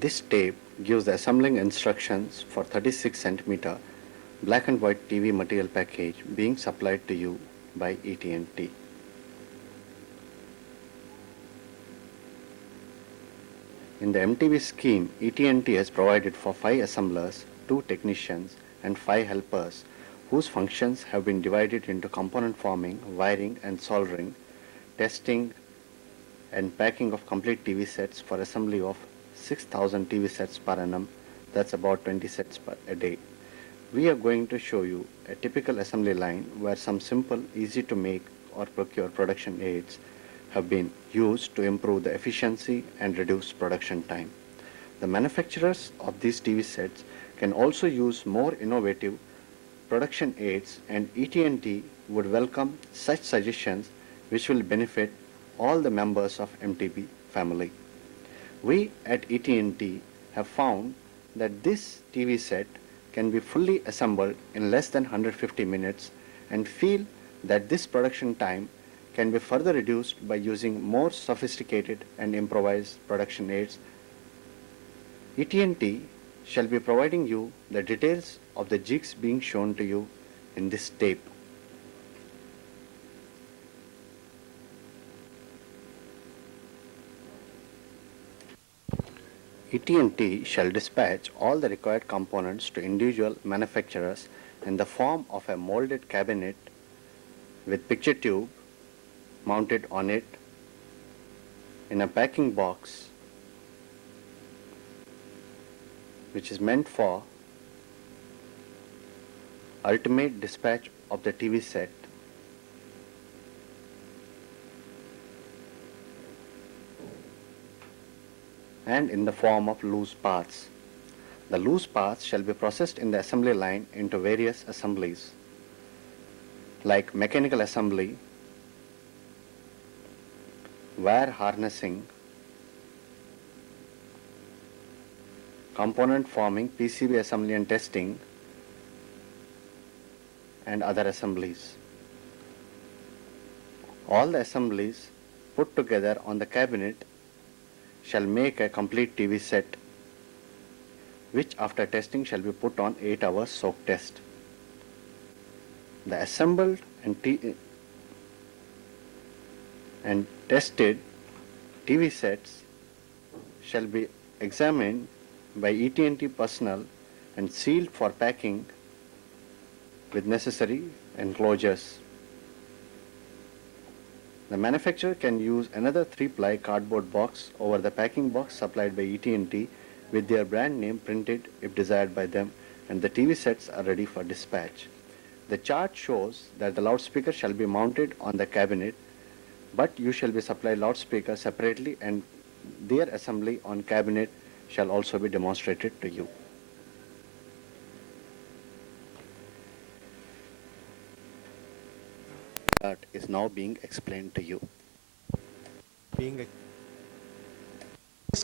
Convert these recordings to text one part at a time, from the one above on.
This tape gives the assembling instructions for 36 cm black and white TV material package being supplied to you by ETNT. In the MTP scheme, ETNT has provided for 5 assemblers, 2 technicians and 5 helpers whose functions have been divided into component forming, wiring and soldering, testing and packing of complete TV sets for assembly of 6,000 TV sets per annum, that's about 20 sets per a day. We are going to show you a typical assembly line where some simple, easy to make or procure production aids have been used to improve the efficiency and reduce production time. The manufacturers of these TV sets can also use more innovative production aids, and ETNT would welcome such suggestions which will benefit all the members of MTP family. We at ETNT have found that this TV set can be fully assembled in less than 150 minutes and feel that this production time can be further reduced by using more sophisticated and improvised production aids. ETNT shall be providing you the details of the jigs being shown to you in this tape. ETNT shall dispatch all the required components to individual manufacturers in the form of a molded cabinet with picture tube mounted on it in a packing box which is meant for ultimate dispatch of the TV set and in the form of loose parts. The loose parts shall be processed in the assembly line into various assemblies like mechanical assembly, wire harnessing, component forming, PCB assembly and testing, and other assemblies. All the assemblies put together on the cabinet shall make a complete TV set, which after testing shall be put on 8 hours soak test. The assembled and tested TV sets shall be examined by ETNT personnel and sealed for packing with necessary enclosures. The manufacturer can use another 3-ply cardboard box over the packing box supplied by ETNT with their brand name printed if desired by them, and the TV sets are ready for dispatch. The chart shows that the loudspeaker shall be mounted on the cabinet, but you shall be supplied loudspeaker separately and their assembly on cabinet shall also be demonstrated to you. That is now being explained to you. These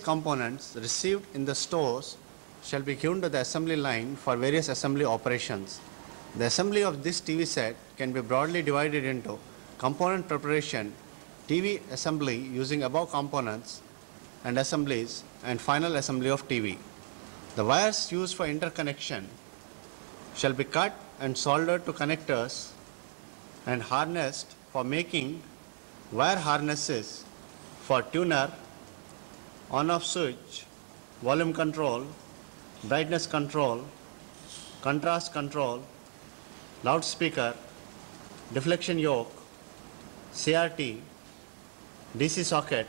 components received in the stores shall be given to the assembly line for various assembly operations. The assembly of this TV set can be broadly divided into component preparation, TV assembly using above components and assemblies, and final assembly of TV. The wires used for interconnection shall be cut and soldered to connectors and harnessed for making wire harnesses for tuner, on-off switch, volume control, brightness control, contrast control, loudspeaker, deflection yoke, CRT, DC socket,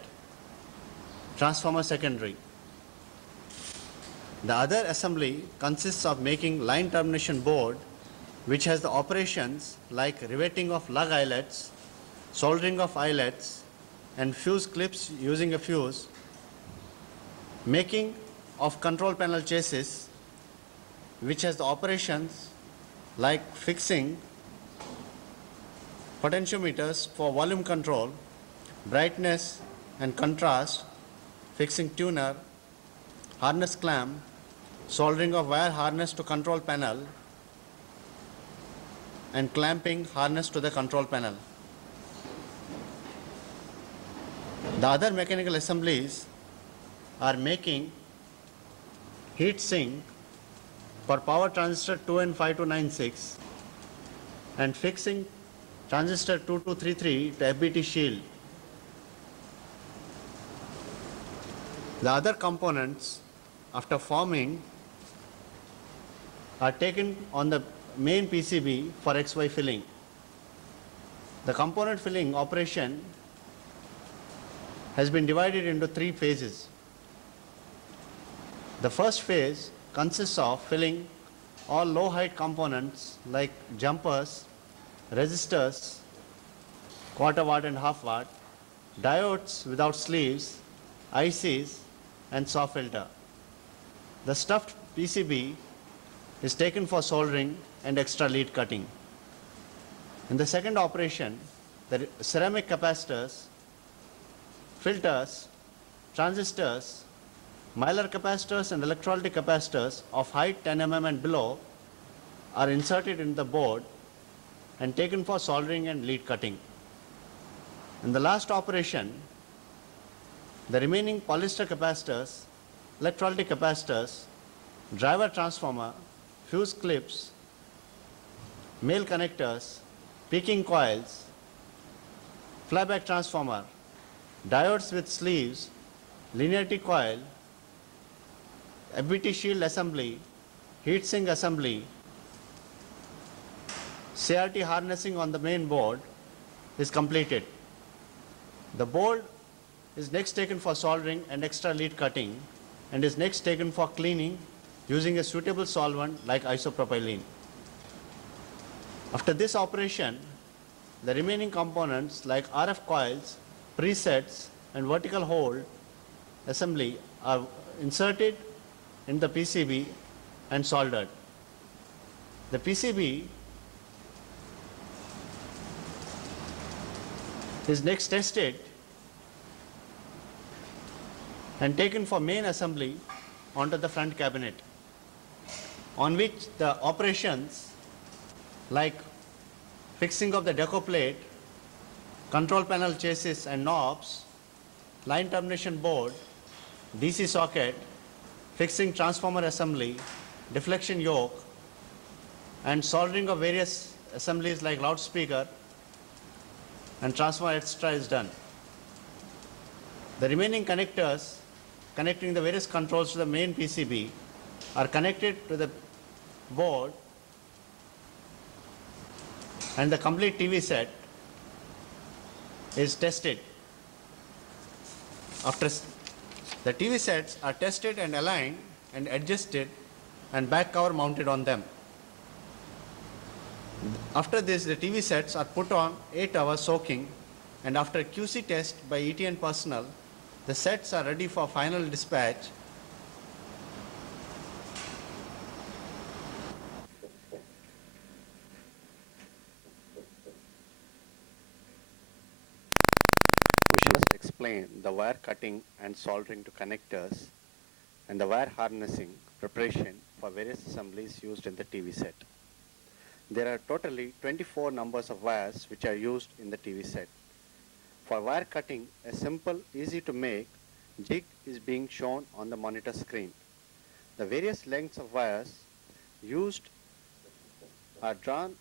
transformer secondary. The other assembly consists of making line termination board, which has the operations like riveting of lug eyelets, soldering of eyelets, and fuse clips using a fuse, making of control panel chassis, which has the operations like fixing potentiometers for volume control, brightness and contrast, fixing tuner, harness clamp, soldering of wire harness to control panel, and clamping harness to the control panel. The other mechanical assemblies are making heat sink for power transistor 2N5296 and fixing transistor 2233 to FBT shield. The other components after forming are taken on the main PCB for XY filling. The component filling operation has been divided into 3 phases. The first phase consists of filling all low height components like jumpers, resistors, quarter watt and half watt, diodes without sleeves, ICs and SAW filter. The stuffed PCB is taken for soldering and extra lead cutting. In the second operation, the ceramic capacitors, filters, transistors, Mylar capacitors and electrolytic capacitors of height 10 mm and below are inserted in the board and taken for soldering and lead cutting. In the last operation, the remaining polyester capacitors, electrolytic capacitors, driver transformer, fuse clips, male connectors, peaking coils, flyback transformer, diodes with sleeves, linearity coil, FBT shield assembly, heatsink assembly, CRT harnessing on the main board is completed. The board is next taken for soldering and extra lead cutting and is next taken for cleaning using a suitable solvent like isopropylene. After this operation, the remaining components like RF coils, presets and vertical hold assembly are inserted in the PCB and soldered. The PCB is next tested and taken for main assembly onto the front cabinet, on which the operations like fixing of the Deco plate, control panel chassis and knobs, line termination board, DC socket, fixing transformer assembly, deflection yoke, and soldering of various assemblies like loudspeaker and transformer etc. is done. The remaining connectors connecting the various controls to the main PCB are connected to the board, and the complete TV set is tested. After the TV sets are tested and aligned and adjusted and back cover mounted on them. After this, the TV sets are put on 8 hours soaking, and after QC test by ETNT personnel, the sets are ready for final dispatch. We shall first explain the wire cutting and soldering to connectors and the wire harnessing preparation for various assemblies used in the TV set. There are totally 24 numbers of wires which are used in the TV set. For wire cutting, a simple, easy to make jig is being shown on the monitor screen. The various lengths of wires used are drawn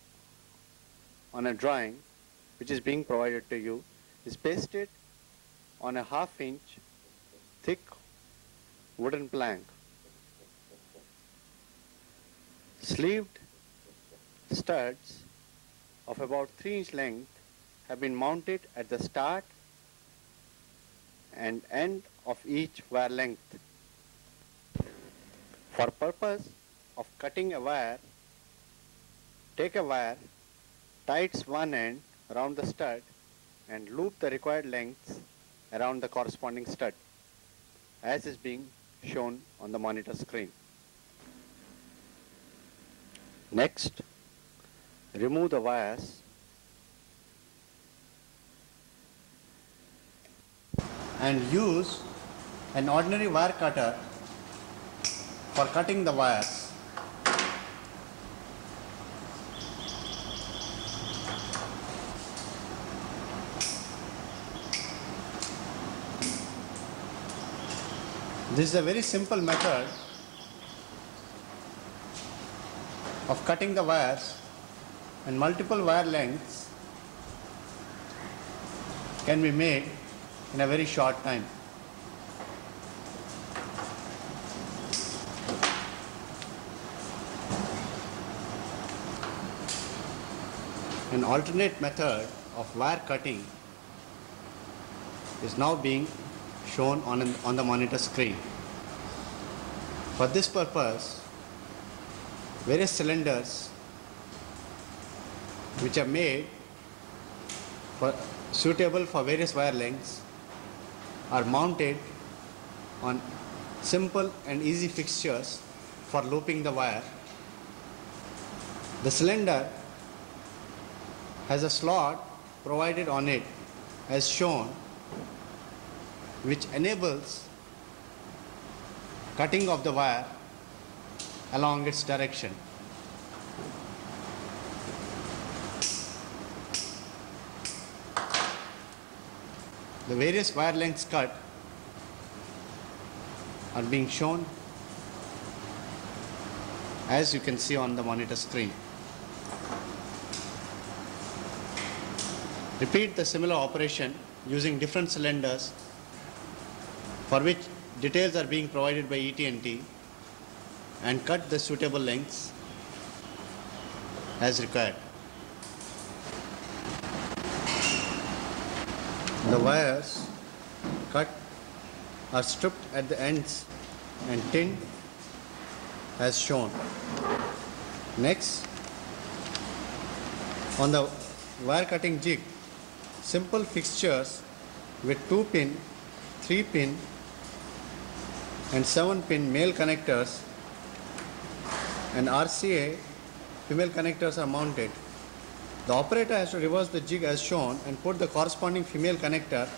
on a drawing which is being provided to you, is pasted on a half-inch thick wooden plank. Sleeved studs of about 3-inch length have been mounted at the start and end of each wire length. For purpose of cutting a wire, take a wire, tie its one end around the stud and loop the required lengths around the corresponding stud, as is being shown on the monitor screen. Next, remove the wires and use an ordinary wire cutter for cutting the wires. This is a very simple method of cutting the wires and multiple wire lengths can be made in a very short time. An alternate method of wire cutting is now being shown on the monitor screen. For this purpose, various cylinders which are made suitable for various wire lengths are mounted on simple and easy fixtures for looping the wire. The cylinder has a slot provided on it as shown, which enables cutting of the wire along its direction. The various wire lengths cut are being shown as you can see on the monitor screen. Repeat the similar operation using different cylinders for which details are being provided by ETNT and cut the suitable lengths as required. The wires cut are stripped at the ends and tinned as shown. Next, on the wire cutting jig, simple fixtures with 2-pin, 3-pin and 7-pin male connectors and RCA female connectors are mounted. The operator has to reverse the jig as shown and put the corresponding female connector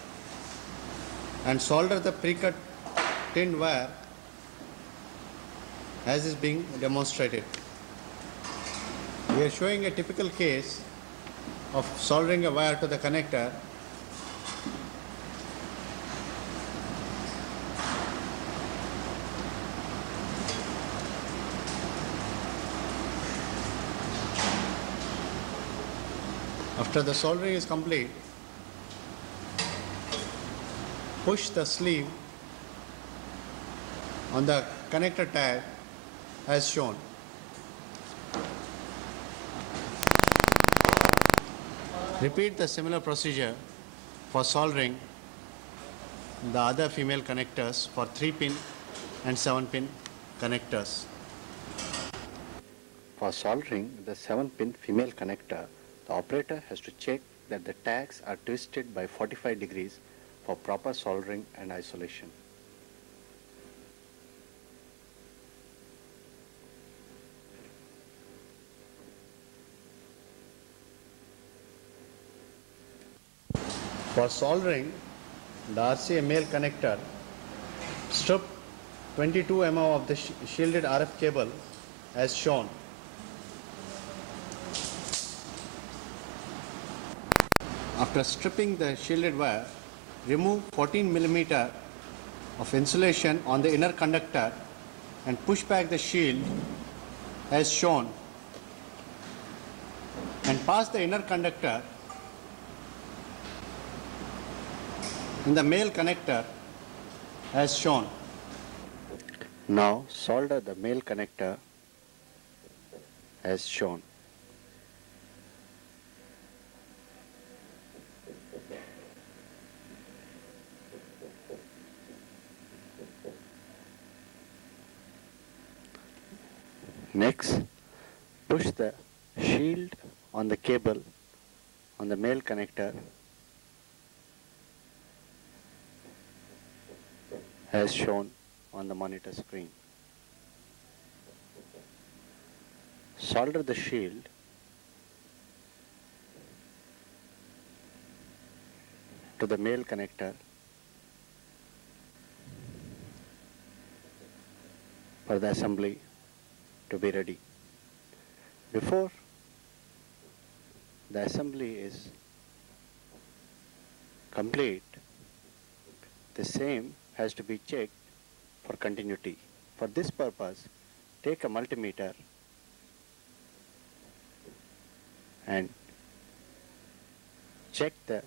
and solder the pre-cut tinned wire as is being demonstrated. We are showing a typical case of soldering a wire to the connector. After the soldering is complete, push the sleeve on the connector tag as shown. Repeat the similar procedure for soldering the other female connectors for 3-pin and 7-pin connectors. For soldering the 7-pin female connector, the operator has to check that the tags are twisted by 45 degrees for proper soldering and isolation. For soldering the RCA male connector, strip 22 mm of the shielded RF cable as shown. After stripping the shielded wire, remove 14 mm of insulation on the inner conductor and push back the shield as shown and pass the inner conductor in the male connector as shown. Now solder the male connector as shown. Next, push the shield on the cable on the male connector as shown on the monitor screen. Solder the shield to the male connector for the assembly to be ready. Before the assembly is complete, the same has to be checked for continuity. For this purpose, take a multimeter and check the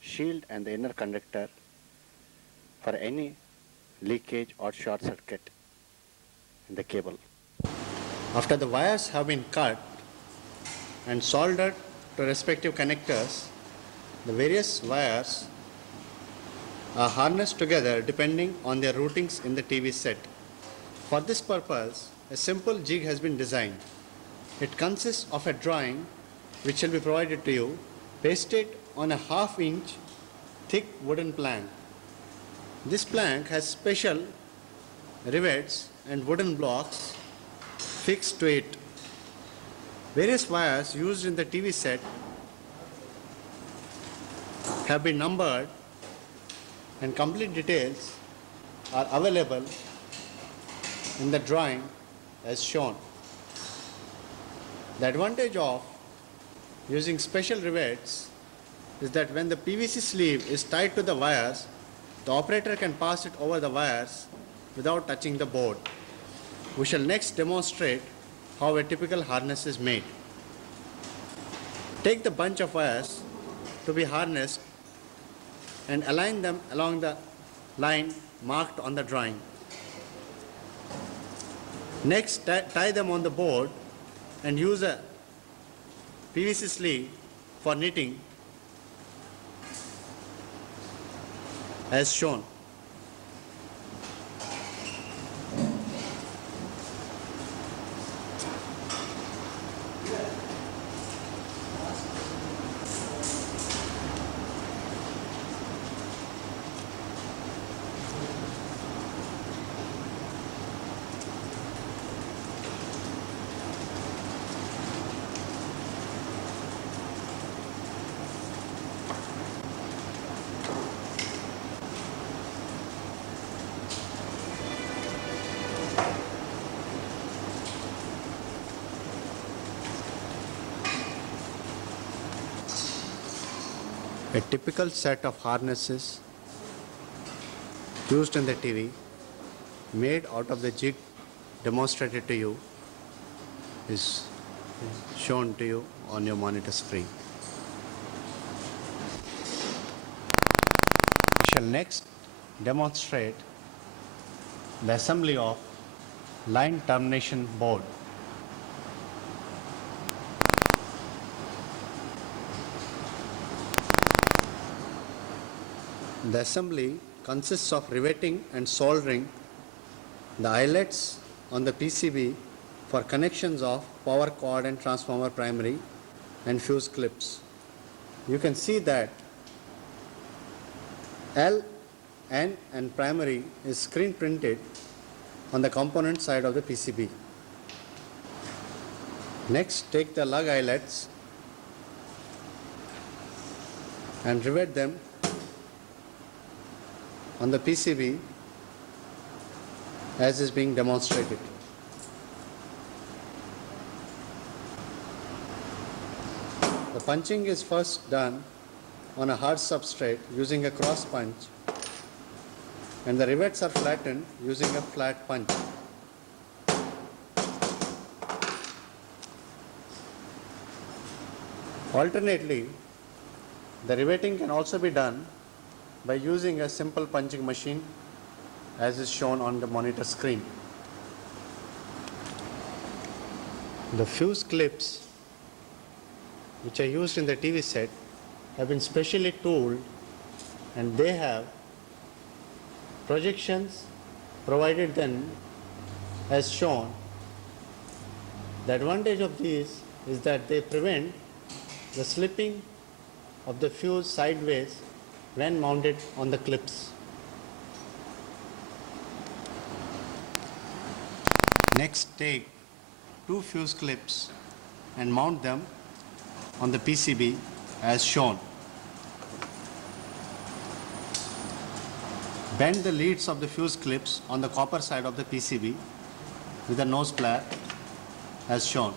shield and the inner conductor for any leakage or short circuit in the cable. After the wires have been cut and soldered to respective connectors, the various wires are harnessed together depending on their routings in the TV set. For this purpose, a simple jig has been designed. It consists of a drawing which shall be provided to you, pasted on a half-inch thick wooden plank. This plank has special rivets and wooden blocks fixed to it. Various wires used in the TV set have been numbered and complete details are available in the drawing as shown. The advantage of using special rivets is that when the PVC sleeve is tied to the wires, the operator can pass it over the wires without touching the board. We shall next demonstrate how a typical harness is made. Take the bunch of wires to be harnessed and align them along the line marked on the drawing. Next, tie them on the board and use a PVC sleeve for knitting as shown. A typical set of harnesses used in the TV, made out of the jig demonstrated to you, is shown to you on your monitor screen. We shall next demonstrate the assembly of line termination board. The assembly consists of riveting and soldering the eyelets on the PCB for connections of power cord and transformer primary and fuse clips. You can see that L, N and primary is screen printed on the component side of the PCB. Next, take the lug eyelets and rivet them on the PCB as is being demonstrated. The punching is first done on a hard substrate using a cross punch, and the rivets are flattened using a flat punch. Alternately, the riveting can also be done by using a simple punching machine as is shown on the monitor screen. The fuse clips which are used in the TV set have been specially tooled, and they have projections provided then as shown. The advantage of these is that they prevent the slipping of the fuse sideways when mounted on the clips. Next, take two fuse clips and mount them on the PCB as shown. Bend the leads of the fuse clips on the copper side of the PCB with a nose plier as shown.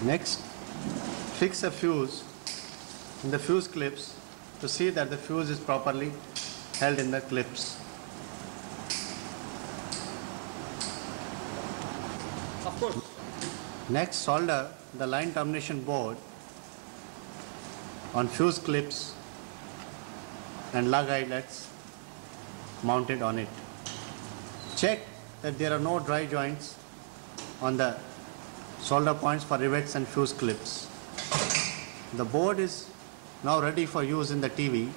Next, fix a fuse in the fuse clips to see that the fuse is properly held in the clips. Of course. Next, solder the line termination board on fuse clips and lug eyelets mounted on it. Check that there are no dry joints on the solder points for rivets and fuse clips. The board is now ready for use in the TV,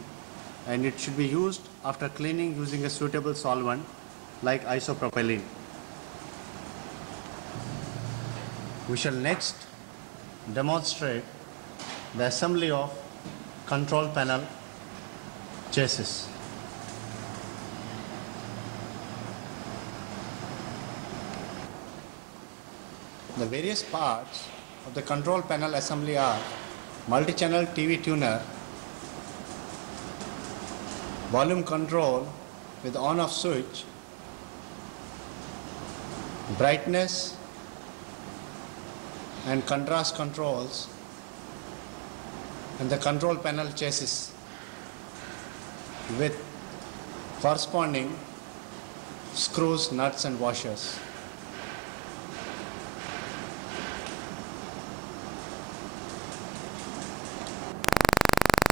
and it should be used after cleaning using a suitable solvent like isopropylene. We shall next demonstrate the assembly of control panel chassis. The various parts of the control panel assembly are multi-channel TV tuner, volume control with on-off switch, brightness and contrast controls, and the control panel chassis with corresponding screws, nuts and washers.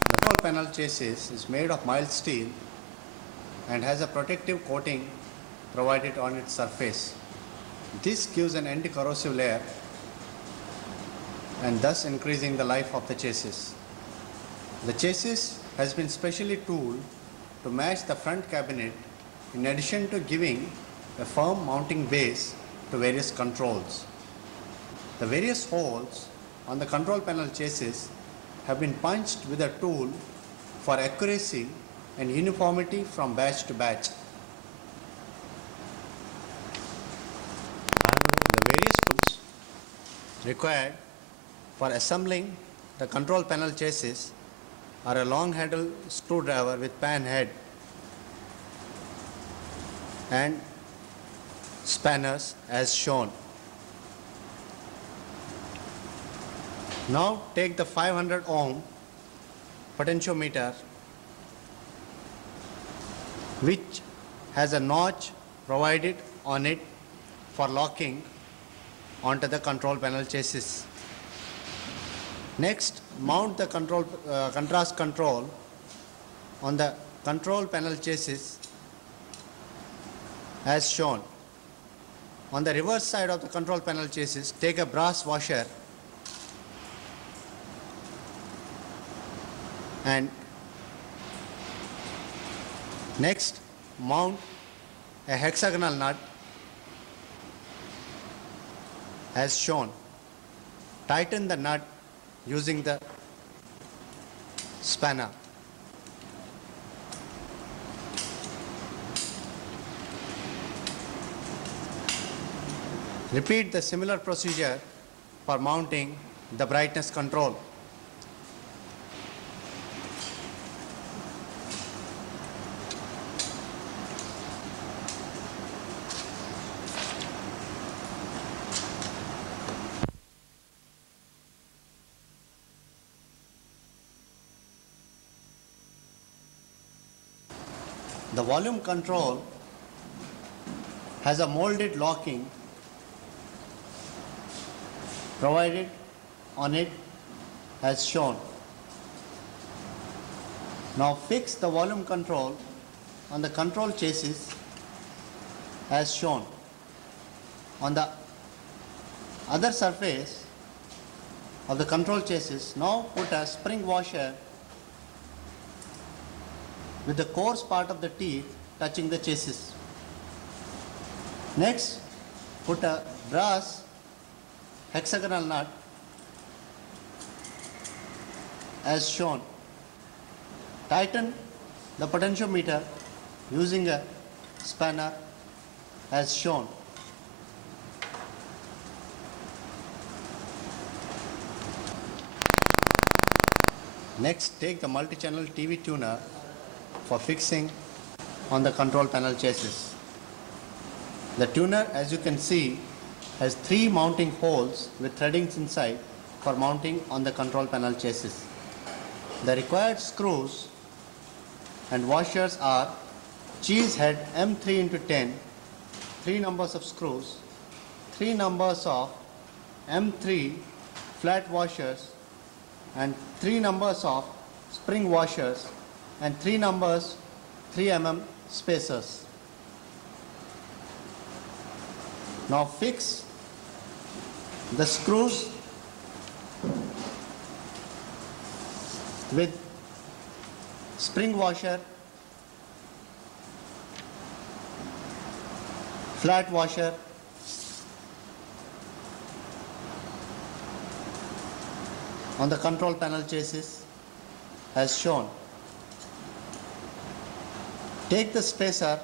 The control panel chassis is made of mild steel and has a protective coating provided on its surface. This gives an anti-corrosive layer and thus increasing the life of the chassis. The chassis has been specially tooled to match the front cabinet in addition to giving a firm mounting base to various controls. The various holes on the control panel chassis have been punched with a tool for accuracy and uniformity from batch to batch. The various tools required for assembling the control panel chassis are a long handle screwdriver with pan head and spanners as shown. Now take the 500 ohm potentiometer, which has a notch provided on it for locking onto the control panel chassis. Next, mount the contrast control on the control panel chassis as shown. On the reverse side of the control panel chassis, take a brass washer and next mount a hexagonal nut as shown. Tighten the nut using the spanner. Repeat the similar procedure for mounting the brightness control. The volume control has a molded locking provided on it as shown. Now fix the volume control on the control chassis as shown. On the other surface of the control chassis, now put a spring washer with the coarse part of the teeth touching the chassis. Next, put a brass hexagonal nut as shown. Tighten the potentiometer using a spanner as shown. Next, take the multi-channel TV tuner for fixing on the control panel chassis. The tuner, as you can see, has 3 mounting holes with threadings inside for mounting on the control panel chassis. The required screws and washers are cheese head M3 into 10, 3 numbers of screws, 3 numbers of M3 flat washers, and 3 numbers of spring washers, and 3 numbers 3 mm spacers. Now fix the screws with spring washer, flat washer, on the control panel chassis as shown. Take the spacer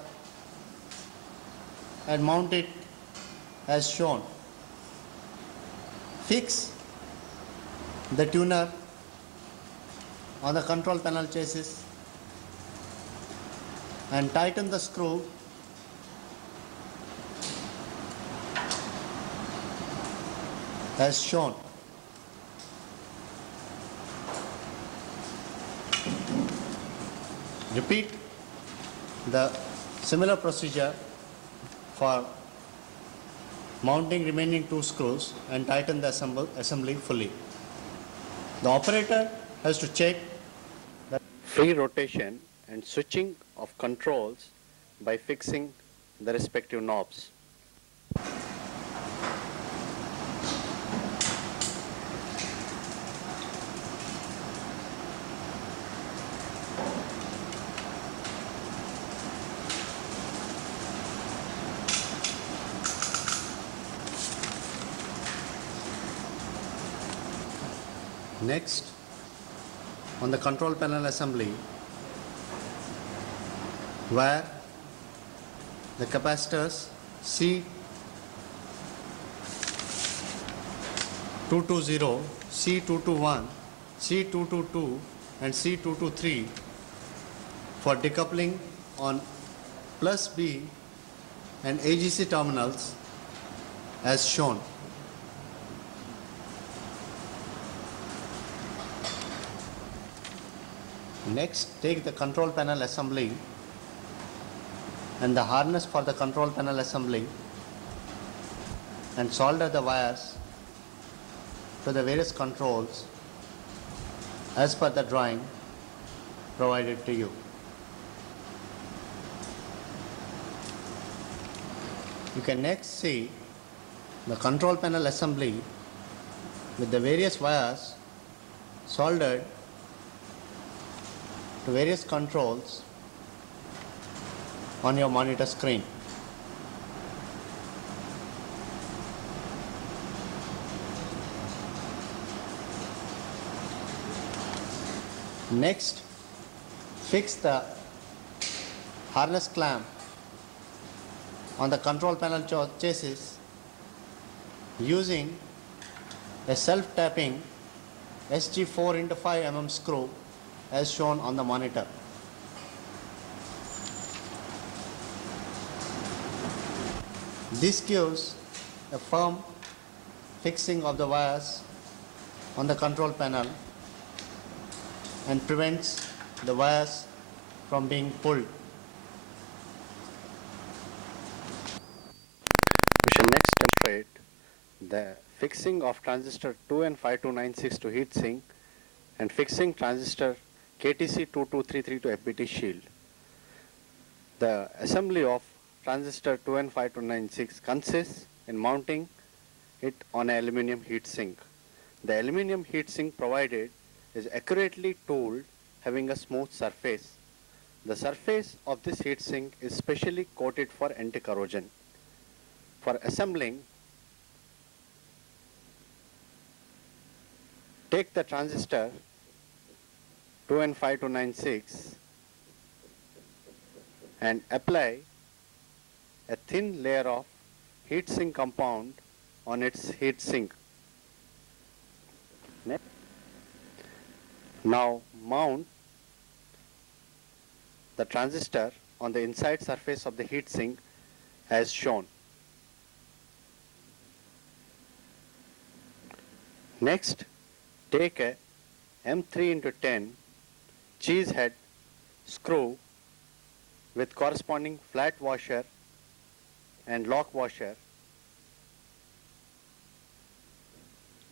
and mount it as shown. Fix the tuner on the control panel chassis and tighten the screw as shown. Repeat the similar procedure for mounting remaining 2 screws and tighten the assembly fully. The operator has to check the Free rotation and switching of controls by fixing the respective knobs. Next, on the control panel assembly, where the capacitors C220, C221, C222 and C223 for decoupling on plus B and AGC terminals as shown. Next, take the control panel assembly and the harness for the control panel assembly and solder the wires to the various controls as per the drawing provided to you. You can next see the control panel assembly with the various wires soldered to various controls on your monitor screen. Next, fix the harness clamp on the control panel chassis using a self-tapping SG4 into 5 mm screw as shown on the monitor. This gives a firm fixing of the wires on the control panel and prevents the wires from being pulled. We shall next demonstrate the fixing of transistor 2N5296 to heatsink and fixing transistor KTC2233 to FBT shield. The assembly of transistor 2N5296 consists in mounting it on an aluminum heatsink. The aluminum heatsink provided is accurately tooled, having a smooth surface. The surface of this heatsink is specially coated for anti-corrosion. For assembling, take the transistor 2N5296 and apply a thin layer of heatsink compound on its heatsink. Now mount the transistor on the inside surface of the heatsink as shown. Next, take a M3 into 10 cheese head screw with corresponding flat washer and lock washer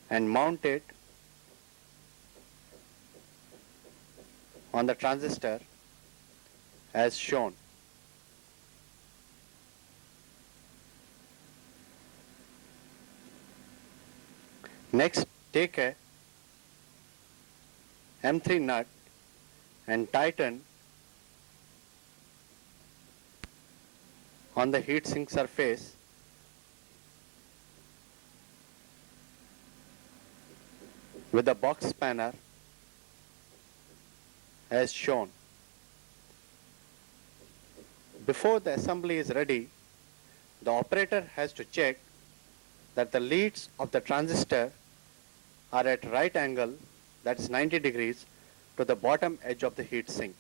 and mount it on the transistor as shown. Next, take a M3 nut and tighten on the heatsink surface with the box spanner as shown. Before the assembly is ready, the operator has to check that the leads of the transistor are at right angle, that is 90 degrees, to the bottom edge of the heat sink.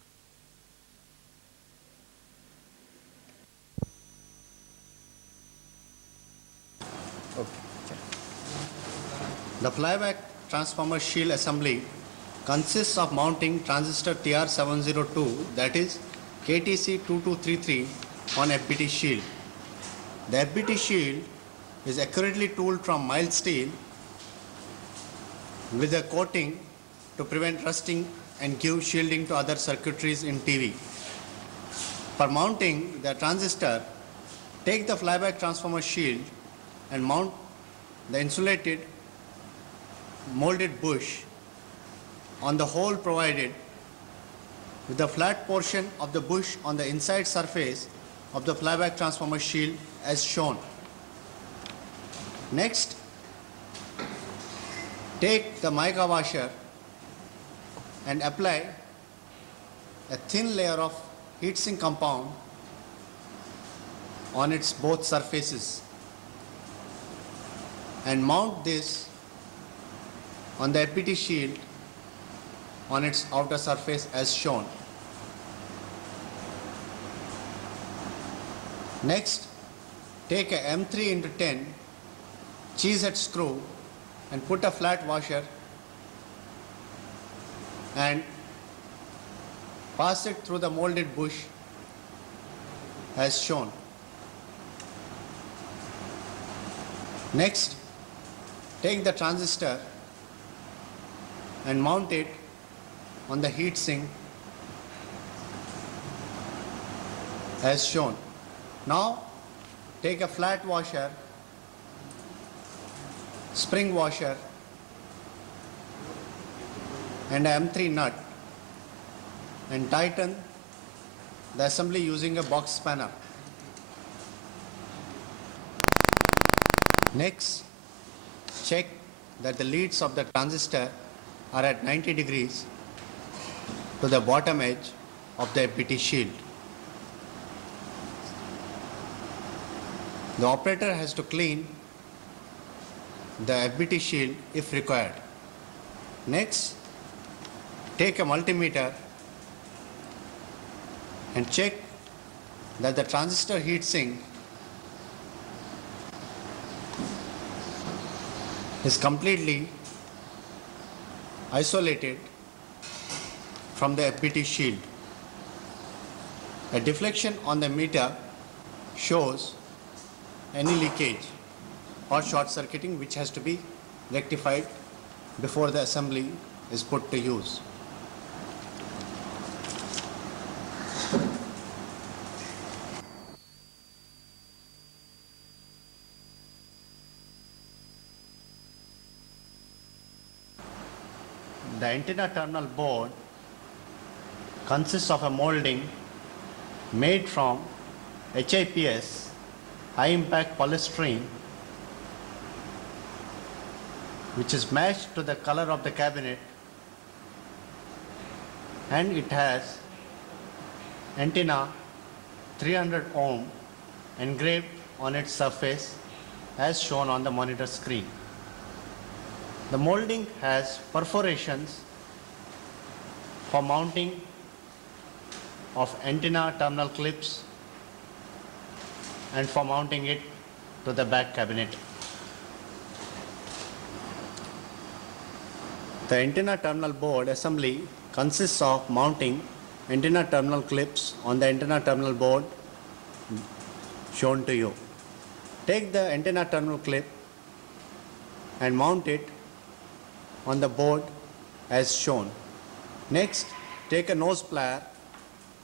The flyback transformer shield assembly consists of mounting transistor TR702, that is KTC2233, on FBT shield. The FBT shield is accurately tooled from mild steel with a coating to prevent rusting and give shielding to other circuitries in TV. For mounting the transistor, take the flyback transformer shield and mount the insulated molded bush on the hole provided, with the flat portion of the bush on the inside surface of the flyback transformer shield as shown. Next, take the mica washer and apply a thin layer of heatsink compound on its both surfaces and mount this on the FBT shield on its outer surface as shown. Next, take a M3x10 cheese head screw and put a flat washer and pass it through the molded bush as shown. Next, take the transistor and mount it on the heat sink as shown. Now, take a flat washer, spring washer and a M3 nut and tighten the assembly using a box spanner. Next, check that the leads of the transistor are at 90 degrees to the bottom edge of the FBT shield. The operator has to clean the FBT shield if required. Next, take a multimeter and check that the transistor heatsink is completely isolated from the FBT shield. A deflection on the meter shows any leakage or short circuiting which has to be rectified before the assembly is put to use. The antenna terminal board consists of a molding made from HIPS, high impact polystyrene, which is matched to the color of the cabinet, and it has antenna 300 ohm engraved on its surface as shown on the monitor screen. The molding has perforations for mounting of antenna terminal clips and for mounting it to the back cabinet. The antenna terminal board assembly consists of mounting antenna terminal clips on the antenna terminal board shown to you. Take the antenna terminal clip and mount it on the board as shown. Next, take a nose plier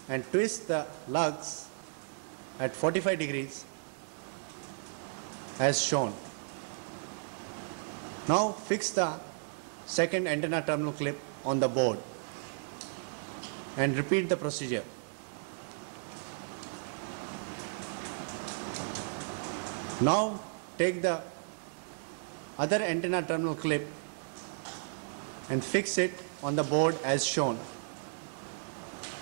and twist the lugs at 45 degrees as shown. Now fix the second antenna terminal clip on the board and repeat the procedure. Now take the other antenna terminal clip and fix it on the board as shown.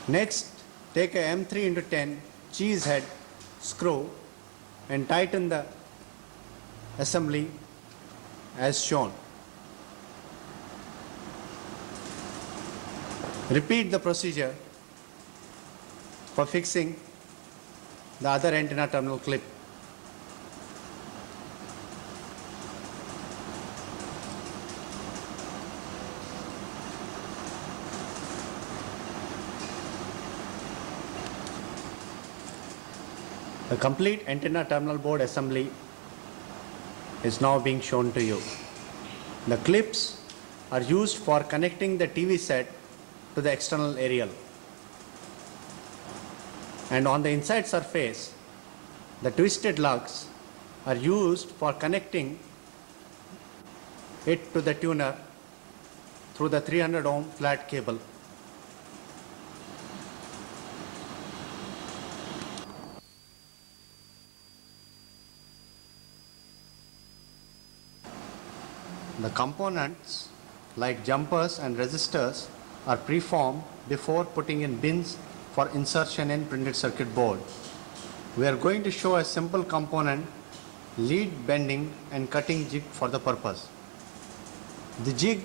Next, take a M3x10 cheese head screw and tighten the assembly as shown. Repeat the procedure for fixing the other antenna terminal clip. The complete antenna terminal board assembly is now being shown to you. The clips are used for connecting the TV set to the external aerial. And on the inside surface, the twisted lugs are used for connecting it to the tuner through the 300 ohm flat cable. The components like jumpers and resistors are preformed before putting in bins for insertion in printed circuit board. We are going to show a simple component, lead bending and cutting jig for the purpose. The jig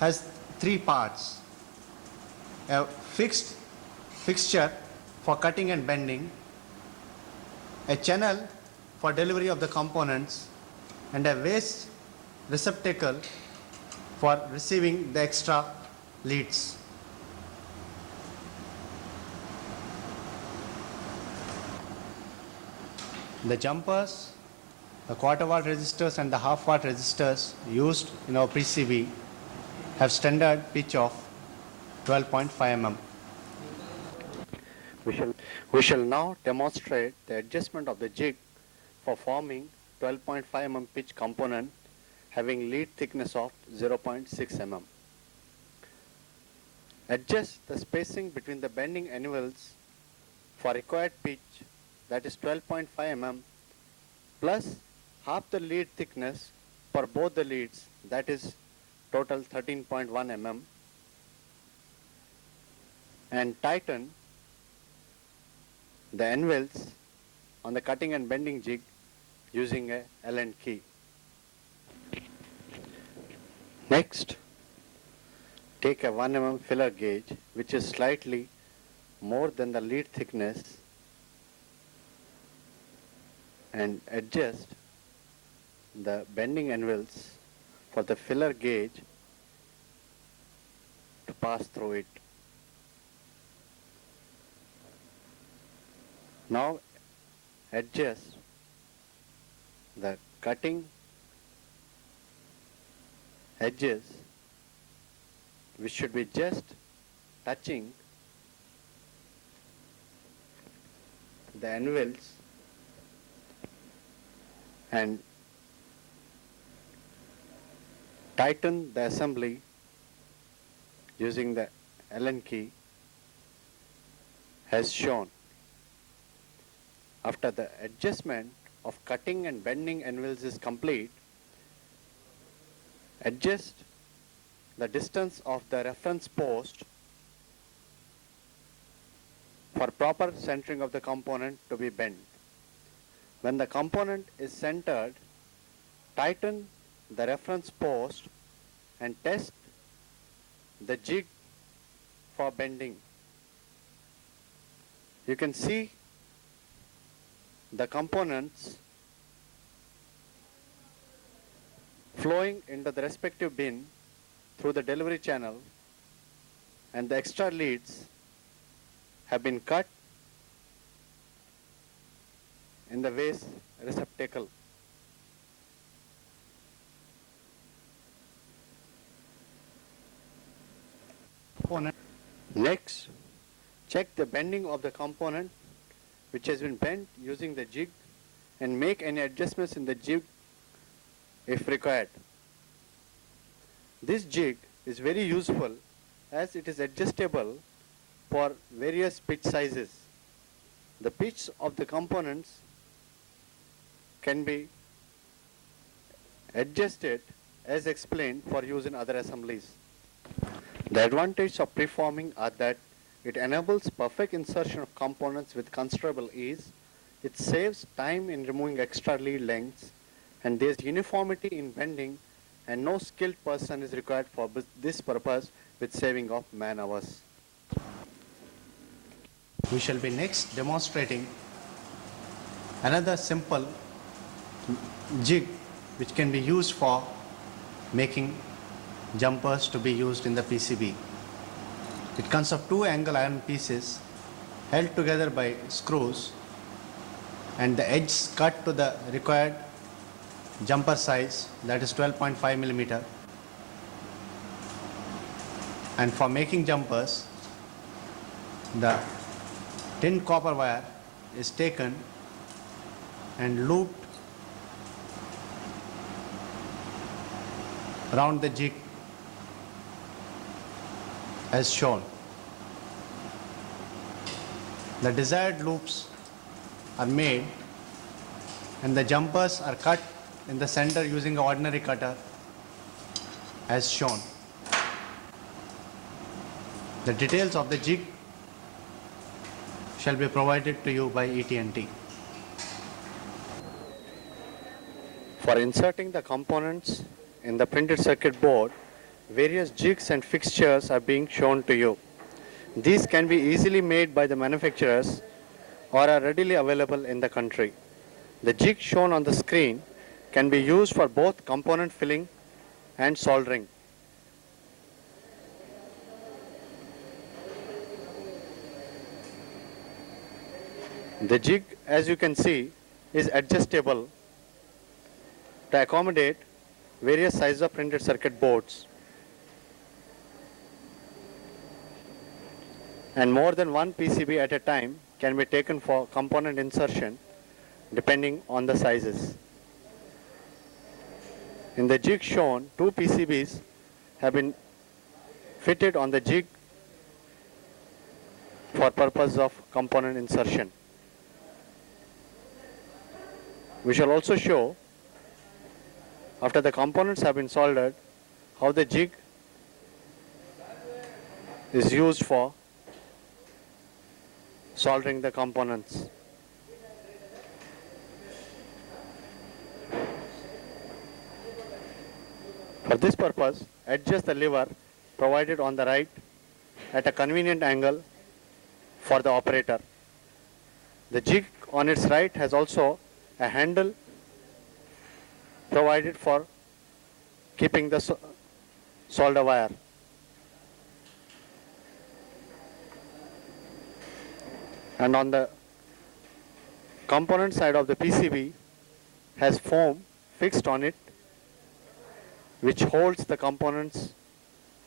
has three parts: a fixed fixture for cutting and bending, a channel for delivery of the components, and a waste receptacle for receiving the extra leads. The jumpers, the quarter watt resistors and the half watt resistors used in our PCB have standard pitch of 12.5 mm. We shall now demonstrate the adjustment of the jig for forming 12.5 mm pitch component having lead thickness of 0.6 mm. Adjust the spacing between the bending anvils for required pitch, that is 12.5 mm, plus half the lead thickness for both the leads, that is total 13.1 mm, and tighten the anvils on the cutting and bending jig using a Allen key. Next, take a 1 mm filler gauge, which is slightly more than the lead thickness, and adjust the bending anvils for the filler gauge to pass through it. Now adjust the cutting edges, which should be just touching the anvils, and tighten the assembly using the Allen key as shown. After the adjustment of cutting and bending anvils is complete, adjust the distance of the reference post for proper centering of the component to be bent. When the component is centered, tighten the reference post and test the jig for bending. You can see the components flowing into the respective bin through the delivery channel, and the extra leads have been cut in the waste receptacle. Next, check the bending of the component which has been bent using the jig and make any adjustments in the jig if required. This jig is very useful as it is adjustable for various pitch sizes. The pitch of the components can be adjusted as explained for use in other assemblies. The advantages of preforming are that it enables perfect insertion of components with considerable ease, it saves time in removing extra lead lengths, and there is uniformity in bending and no skilled person is required for this purpose with saving of man hours. We shall be next demonstrating another simple jig which can be used for making jumpers to be used in the PCB. It consists of two angle iron pieces held together by screws and the edges cut to the required jumper size, that is 12.5 millimeter. And for making jumpers, the tin copper wire is taken and looped around the jig as shown. The desired loops are made and the jumpers are cut in the center using an ordinary cutter as shown. The details of the jig shall be provided to you by ETNT. For inserting the components in the printed circuit board, various jigs and fixtures are being shown to you. These can be easily made by the manufacturers or are readily available in the country. The jig shown on the screen can be used for both component filling and soldering. The jig, as you can see, is adjustable to accommodate various sizes of printed circuit boards. And more than one PCB at a time can be taken for component insertion depending on the sizes. In the jig shown, two PCBs have been fitted on the jig for purpose of component insertion. We shall also show, after the components have been soldered, how the jig is used for soldering the components. For this purpose, adjust the lever provided on the right at a convenient angle for the operator. The jig on its right has also a handle provided for keeping the solder wire. And on the component side of the PCB has foam fixed on it which holds the components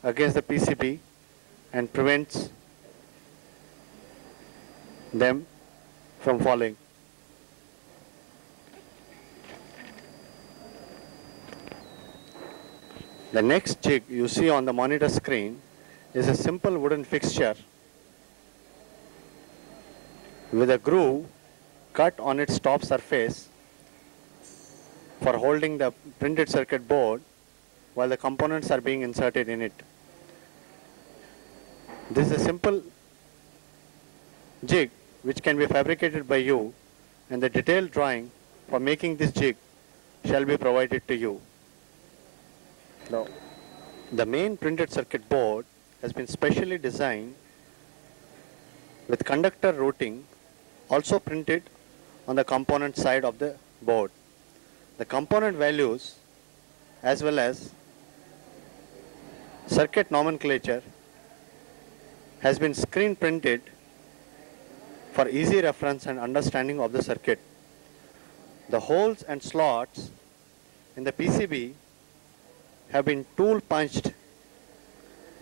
against the PCB and prevents them from falling. The next jig you see on the monitor screen is a simple wooden fixture with a groove cut on its top surface for holding the printed circuit board while the components are being inserted in it. This is a simple jig which can be fabricated by you, and the detailed drawing for making this jig shall be provided to you. Now, the main printed circuit board has been specially designed with conductor routing also printed on the component side of the board. The component values as well as circuit nomenclature has been screen printed For easy reference and understanding of the circuit, the holes and slots in the PCB have been tool punched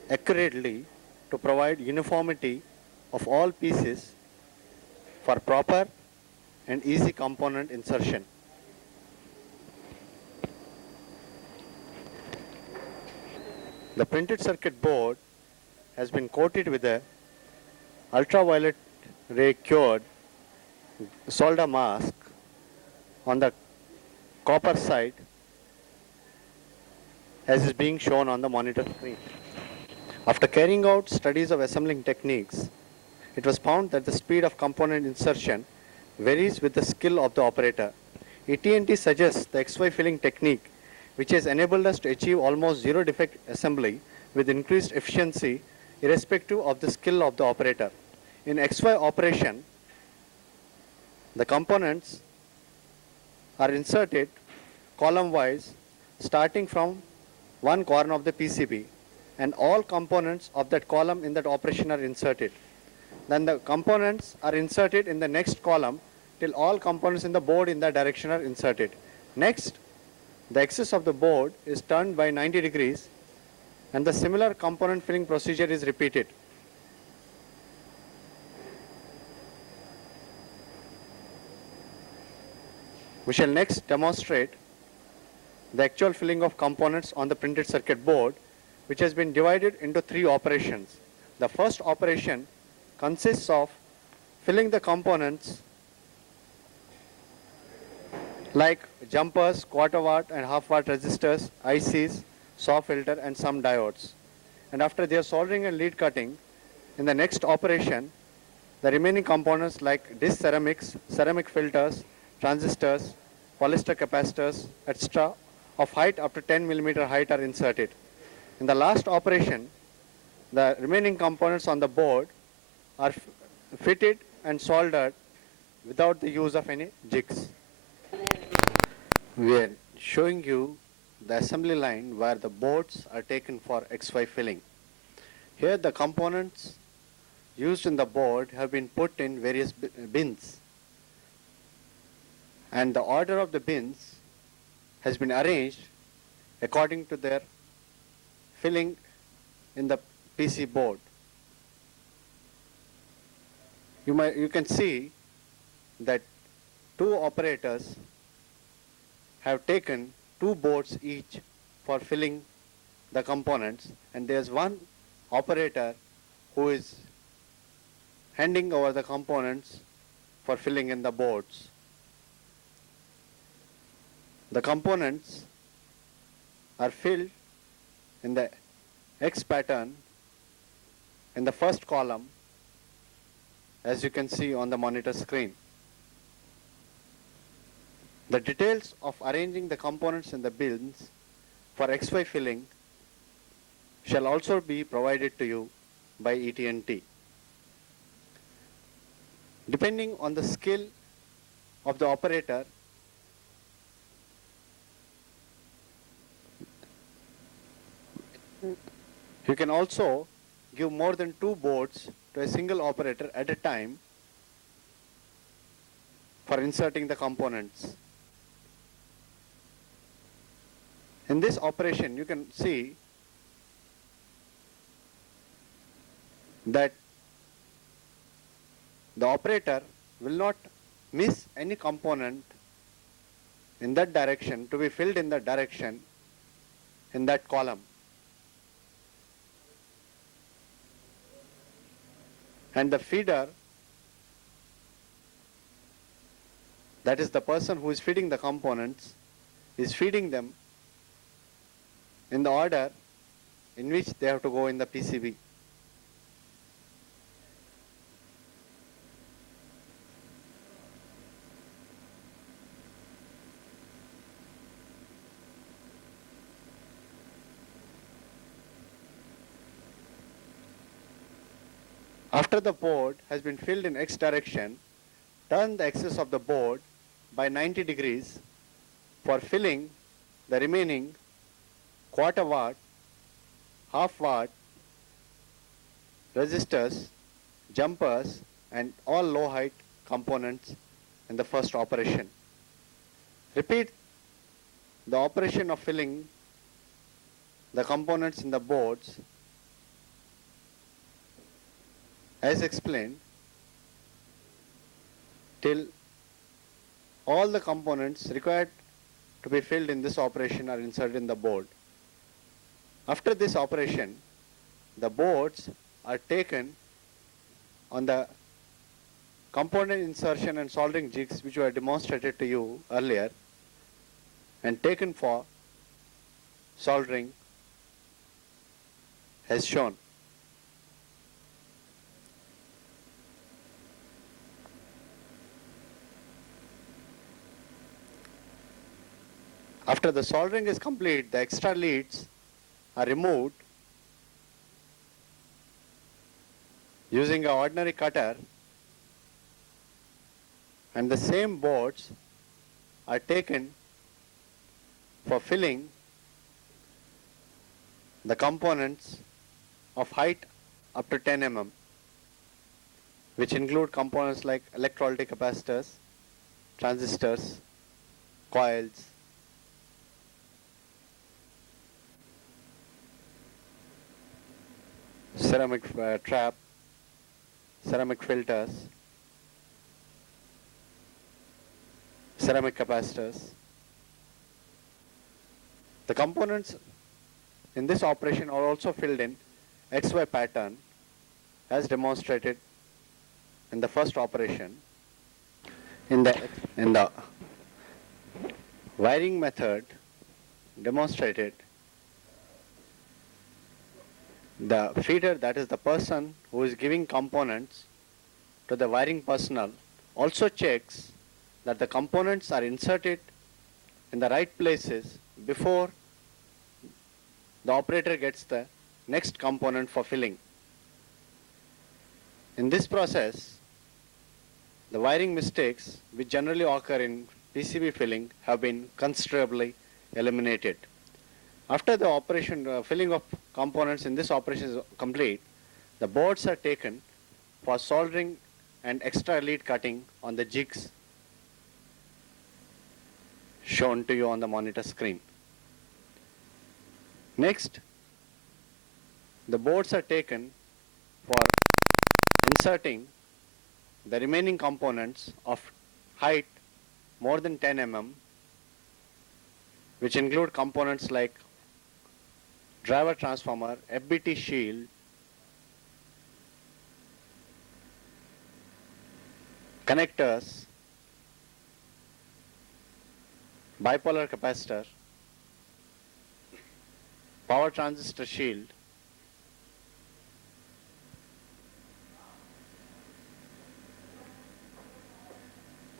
accurately to provide uniformity of all pieces for proper and easy component insertion. The printed circuit board has been coated with a ultraviolet ray cured solder mask on the copper side as is being shown on the monitor screen. After carrying out studies of assembling techniques, it was found that the speed of component insertion varies with the skill of the operator. ETNT suggests the XY filling technique, which has enabled us to achieve almost zero defect assembly with increased efficiency irrespective of the skill of the operator. In XY operation, the components are inserted column-wise starting from one corner of the PCB, and all components of that column in that operation are inserted. Then the components are inserted in the next column till all components in the board in that direction are inserted. Next, the axis of the board is turned by 90 degrees and the similar component filling procedure is repeated. We shall next demonstrate the actual filling of components on the printed circuit board, which has been divided into three operations. The first operation consists of filling the components like jumpers, quarter watt and half watt resistors, ICs, SAW filter and some diodes. And after their soldering and lead cutting, in the next operation, the remaining components like disc ceramics, ceramic filters, transistors, polyester capacitors, etc. of height up to 10 millimeter height are inserted. In the last operation, the remaining components on the board are fitted and soldered without the use of any jigs. We are showing you the assembly line where the boards are taken for XY filling. Here the components used in the board have been put in various bins, and the order of the bins has been arranged according to their filling in the PC board. You can see that two operators have taken two boards each for filling the components, and there's one operator who is handing over the components for filling in the boards. The components are filled in the X pattern in the first column, as you can see on the monitor screen. The details of arranging the components in the bins for XY filling shall also be provided to you by ETNT. Depending on the skill of the operator, you can also give more than two boards to a single operator at a time for inserting the components. In this operation, you can see that the operator will not miss any component in that direction to be filled in that direction in that column. And the feeder, that is the person who is feeding the components, is feeding them in the order in which they have to go in the PCB. After the board has been filled in X direction, turn the axis of the board by 90 degrees for filling the remaining quarter watt, half watt resistors, jumpers and all low height components in the first operation. Repeat the operation of filling the components in the boards as explained till all the components required to be filled in this operation are inserted in the board. After this operation, the boards are taken on the component insertion and soldering jigs which were demonstrated to you earlier and taken for soldering as shown. After the soldering is complete, the extra leads are removed using an ordinary cutter, and the same boards are taken for filling the components of height up to 10 mm, which include components like electrolytic capacitors, transistors, coils, ceramic trap, ceramic filters, ceramic capacitors. The components in this operation are also filled in XY pattern as demonstrated in the first operation. In the wiring method demonstrated, the feeder, that is the person who is giving components to the wiring personnel, also checks that the components are inserted in the right places before the operator gets the next component for filling. In this process, the wiring mistakes which generally occur in PCB filling have been considerably eliminated. After the operation, filling of components in this operation is complete, the boards are taken for soldering and extra lead cutting on the jigs shown to you on the monitor screen. Next, the boards are taken for inserting the remaining components of height more than 10 mm, which include components like driver transformer, FBT shield, connectors, bipolar capacitor, power transistor shield,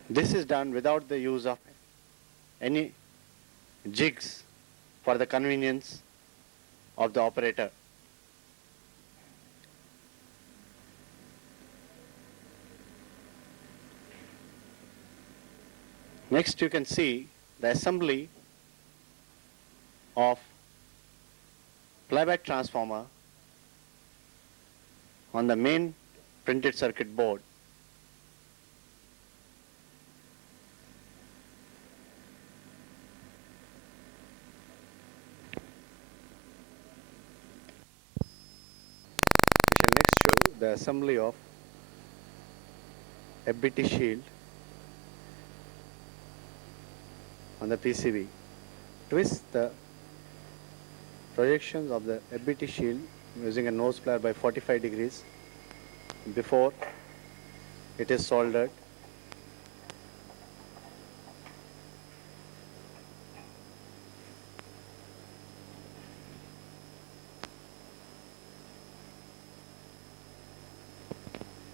this is done without the use of any jigs for the convenience of the operator. Next, you can see the assembly of flyback transformer on the main printed circuit board. We shall next show the assembly of FBT shield on the PCB. Twist the projections of the FBT shield using a nose plier by 45 degrees before it is soldered.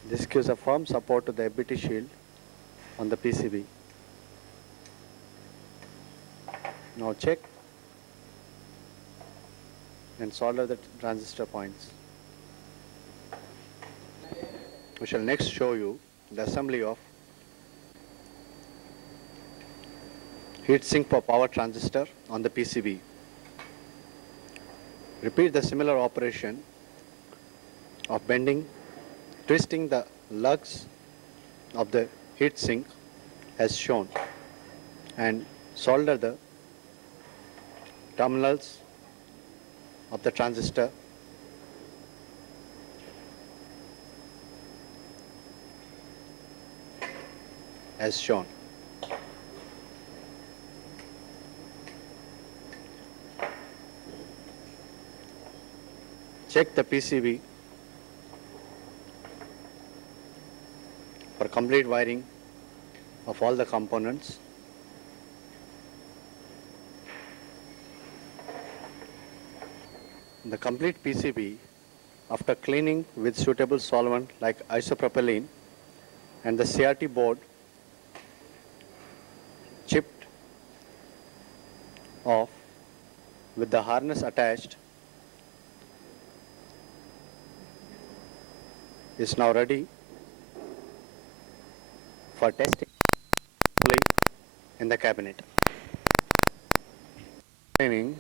This gives a firm support to the FBT shield on the PCB. Now check and solder the transistor points. We shall next show you the assembly of heatsink for power transistor on the PCB. Repeat the similar operation of bending, twisting the lugs of the heat sink as shown and solder the terminals of the transistor as shown. Check the PCB for complete wiring of all the components. The complete PCB, after cleaning with suitable solvent like isopropylene and the CRT board chipped off with the harness attached, is now ready for testing in the cabinet. Explaining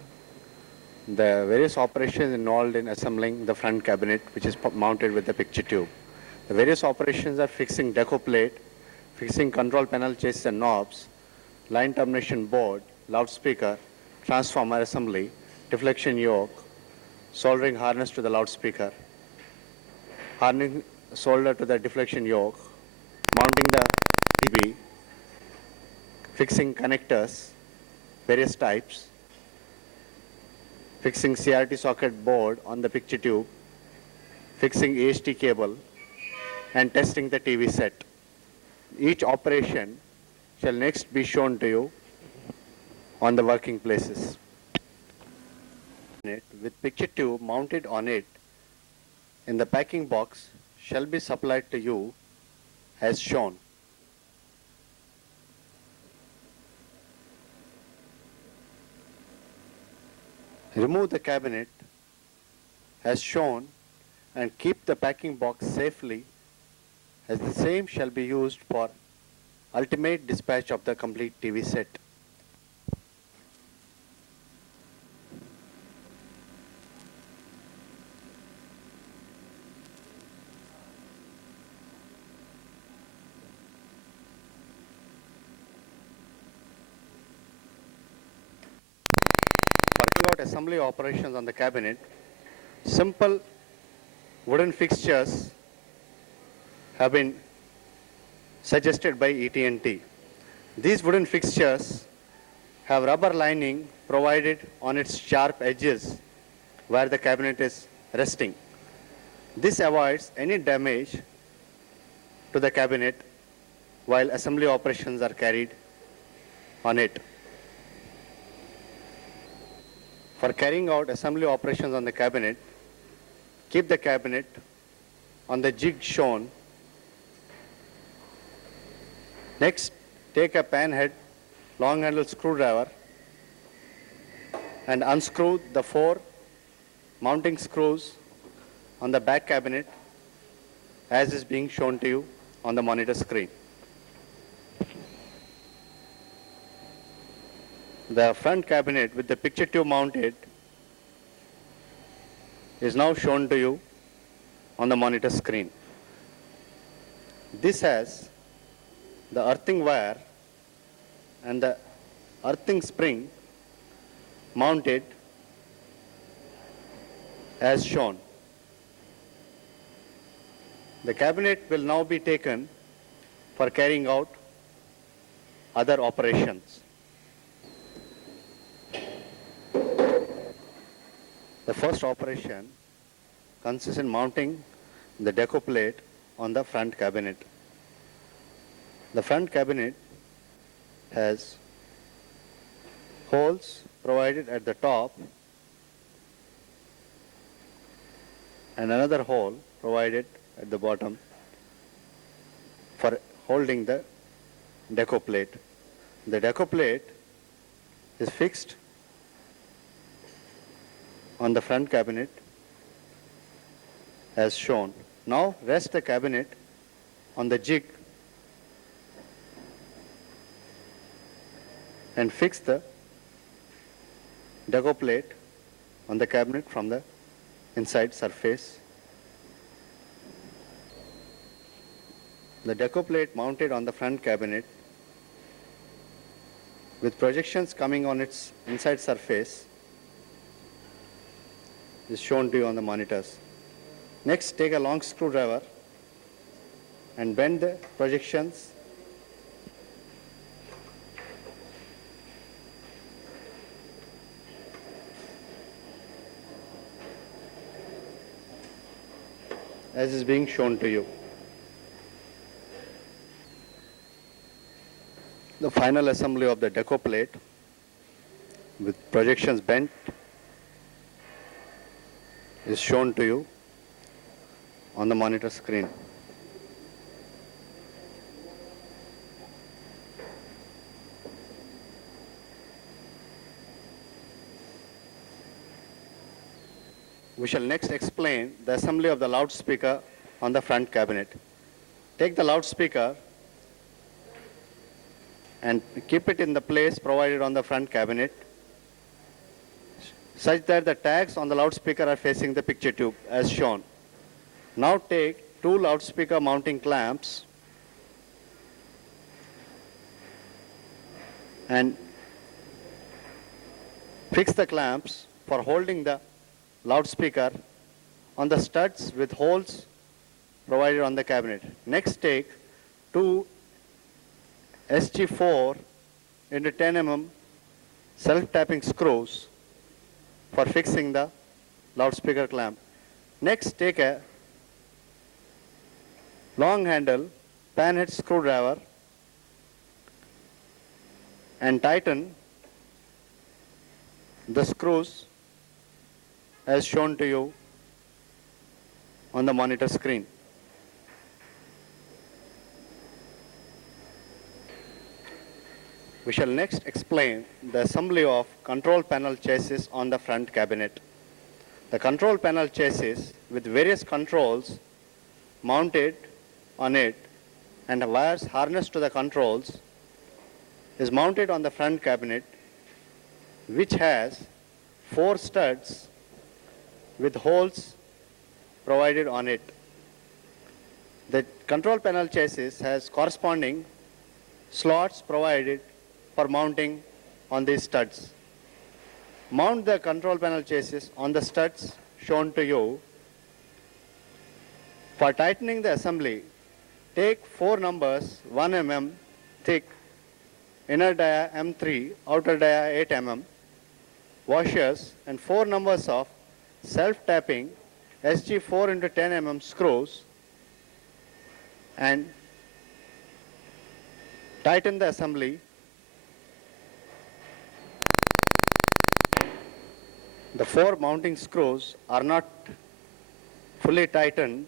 the various operations involved in assembling the front cabinet, which is mounted with the picture tube. The various operations are fixing deco plate, fixing control panel chassis and knobs, line termination board, loudspeaker, transformer assembly, deflection yoke, soldering harness to the loudspeaker, harnessing solder to the deflection yoke, mounting the PCB, fixing connectors, various types, fixing CRT socket board on the picture tube, fixing AST cable, and testing the TV set. Each operation shall next be shown to you on the working places. With picture tube mounted on it in the packing box shall be supplied to you as shown. Remove the cabinet as shown and keep the packing box safely, as the same shall be used for ultimate dispatch of the complete TV set. Working out assembly operations on the cabinet, simple wooden fixtures have been suggested by ETNT. These wooden fixtures have rubber lining provided on its sharp edges where the cabinet is resting. This avoids any damage to the cabinet while assembly operations are carried on it. For carrying out assembly operations on the cabinet, keep the cabinet on the jig shown. Next, take a pan head long handle screwdriver and unscrew the 4 mounting screws on the back cabinet as is being shown to you on the monitor screen. The front cabinet with the picture tube mounted is now shown to you on the monitor screen. This has the earthing wire and the earthing spring mounted as shown. The cabinet will now be taken for carrying out other operations. The first operation consists in mounting the deco plate on the front cabinet. The front cabinet has holes provided at the top and another hole provided at the bottom for holding the deco plate. The deco plate is fixed on the front cabinet as shown. Now rest the cabinet on the jig and fix the deco plate on the cabinet from the inside surface. The deco plate mounted on the front cabinet with projections coming on its inside surface is shown to you on the monitors. Next, take a long screwdriver and bend the projections as is being shown to you. The final assembly of the deco plate with projections bent is shown to you on the monitor screen. We shall next explain the assembly of the loudspeaker on the front cabinet. Take the loudspeaker and keep it in the place provided on the front cabinet such that the tags on the loudspeaker are facing the picture tube as shown. Now take two loudspeaker mounting clamps and fix the clamps for holding the loudspeaker on the studs with holes provided on the cabinet. Next, take two SG4 into 10 mm self-tapping screws for fixing the loudspeaker clamp. Next, take a long handle panhead screwdriver and tighten the screws as shown to you on the monitor screen. We shall next explain the assembly of control panel chassis on the front cabinet. The control panel chassis with various controls mounted on it and wires harnessed to the controls is mounted on the front cabinet, which has 4 studs with holes provided on it. The control panel chassis has corresponding slots provided for mounting on these studs. Mount the control panel chassis on the studs shown to you. For tightening the assembly, take 4 numbers 1 mm thick, inner dia M3, outer dia 8 mm, washers and 4 numbers of self-tapping SG4 into 10 mm screws and tighten the assembly. The 4 mounting screws are not fully tightened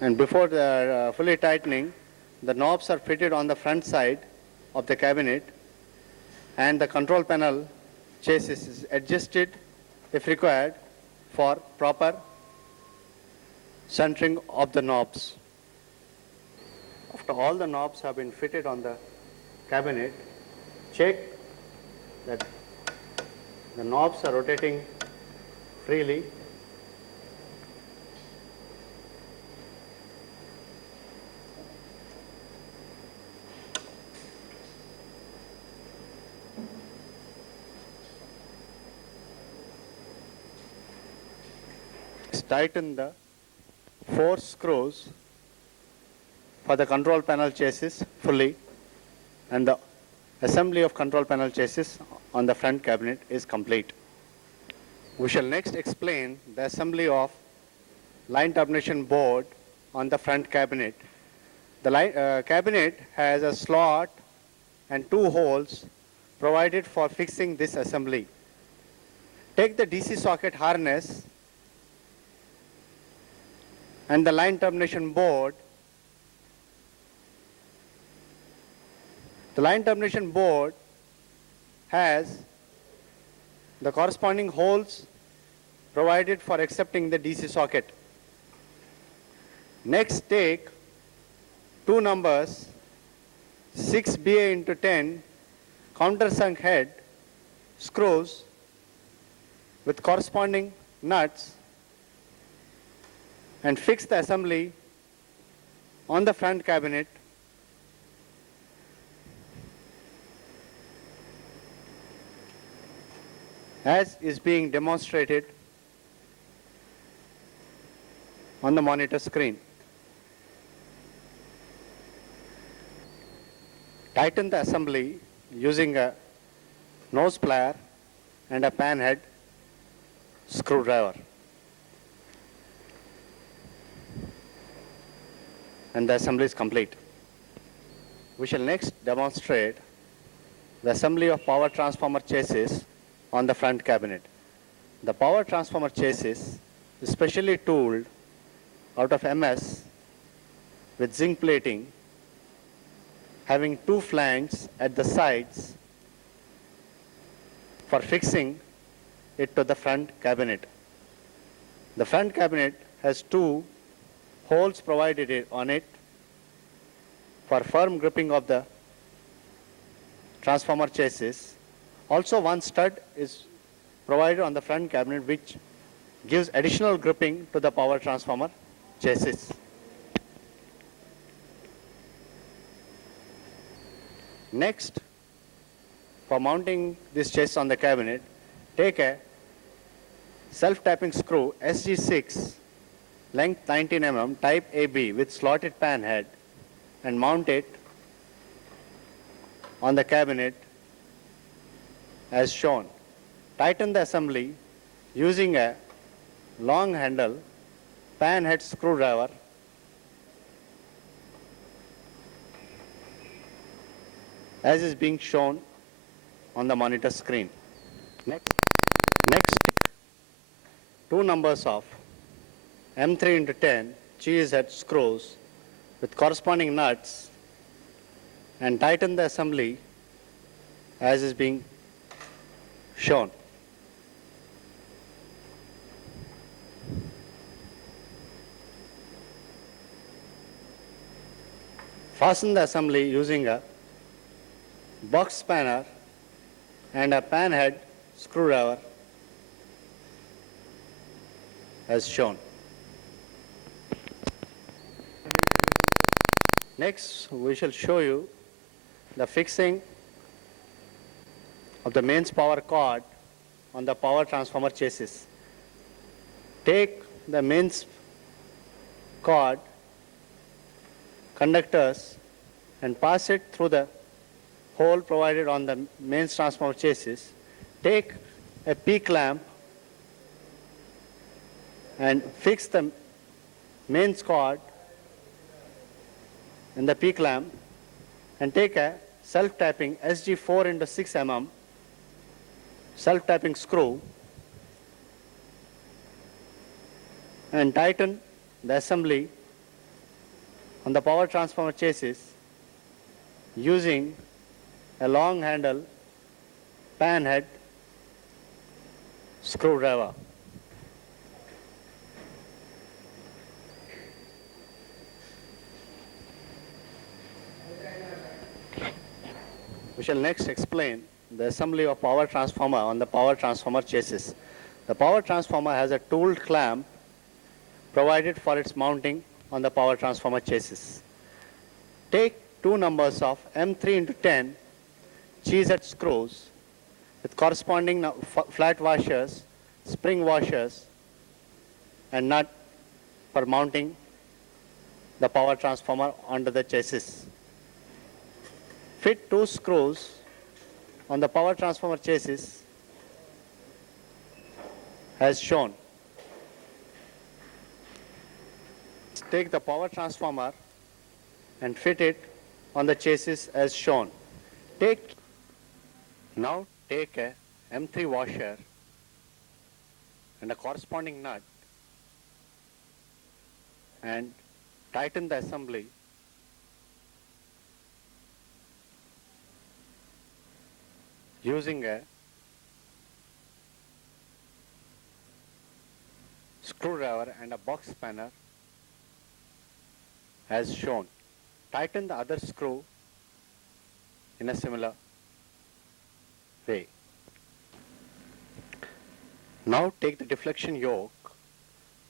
and before the fully tightening, the knobs are fitted on the front side of the cabinet and the control panel chassis is adjusted if required for proper centering of the knobs. After all the knobs have been fitted on the cabinet, check that the knobs are rotating freely. Tighten the 4 screws for the control panel chassis fully and the assembly of control panel chassis on the front cabinet is complete. We shall next explain the assembly of line termination board on the front cabinet. The cabinet has a slot and 2 holes provided for fixing this assembly. Take the DC socket harness and the line termination board. The line termination board has the corresponding holes provided for accepting the DC socket. Next, take 2 numbers 6 BA into 10 countersunk head screws with corresponding nuts and fix the assembly on the front cabinet as is being demonstrated on the monitor screen. Tighten the assembly using a nose plier and a pan head screwdriver. And the assembly is complete. We shall next demonstrate the assembly of power transformer chassis on the front cabinet. The power transformer chassis is specially tooled out of MS with zinc plating, having two flanges at the sides for fixing it to the front cabinet. The front cabinet has two holes provided on it for firm gripping of the transformer chassis. Also, one stud is provided on the front cabinet which gives additional gripping to the power transformer chassis. Next, for mounting this chassis on the cabinet, take a self-tapping screw SG6 length 19 mm type AB with slotted pan head and mount it on the cabinet as shown. Tighten the assembly using a long handle pan head screwdriver as is being shown on the monitor screen. Next, two numbers of M3x10 cheese head screws with corresponding nuts and tighten the assembly as is being shown. Fasten the assembly using a box spanner and a pan head screwdriver as shown. Next, we shall show you the fixing of the mains power cord on the power transformer chassis. Take the mains cord conductors and pass it through the hole provided on the mains transformer chassis. Take a P-clamp and fix the mains cord in the P-clamp and take a self-tapping SG4 into 6 mm self-tapping screw and tighten the assembly on the power transformer chassis using a long handle pan head screwdriver. We shall next explain the assembly of power transformer on the power transformer chassis. The power transformer has a tooled clamp provided for its mounting on the power transformer chassis. Take two numbers of M3x10 cheesehead screws with corresponding flat washers, spring washers, and nut for mounting the power transformer onto the chassis. Fit two screws on the power transformer chassis as shown. Take the power transformer and fit it on the chassis as shown. Now take a M3 washer and a corresponding nut and tighten the assembly using a screwdriver and a box spanner as shown. Tighten the other screw in a similar way. Now take the deflection yoke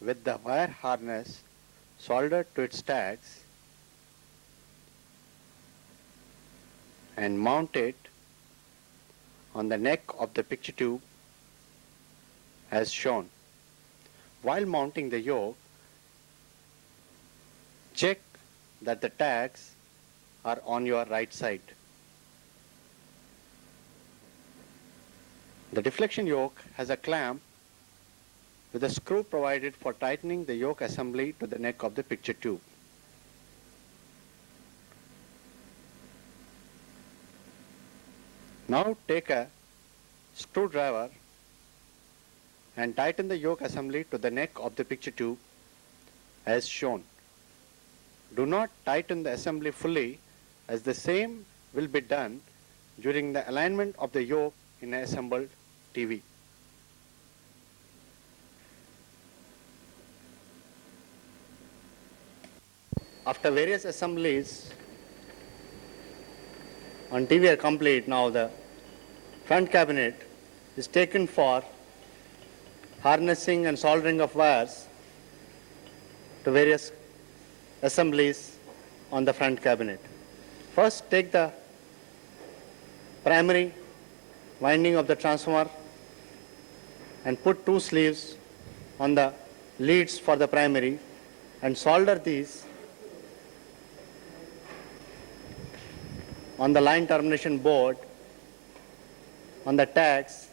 with the wire harness soldered to its tags and mount it on the neck of the picture tube as shown. While mounting the yoke, check that the tags are on your right side. The deflection yoke has a clamp with a screw provided for tightening the yoke assembly to the neck of the picture tube. Now take a screwdriver and tighten the yoke assembly to the neck of the picture tube as shown. Do not tighten the assembly fully, as the same will be done during the alignment of the yoke in an assembled TV. After various assemblies on TV are complete, now the front cabinet is taken for harnessing and soldering of wires to various assemblies on the front cabinet. First, take the primary winding of the transformer and put 2 sleeves on the leads for the primary and solder these on the line termination board on the tags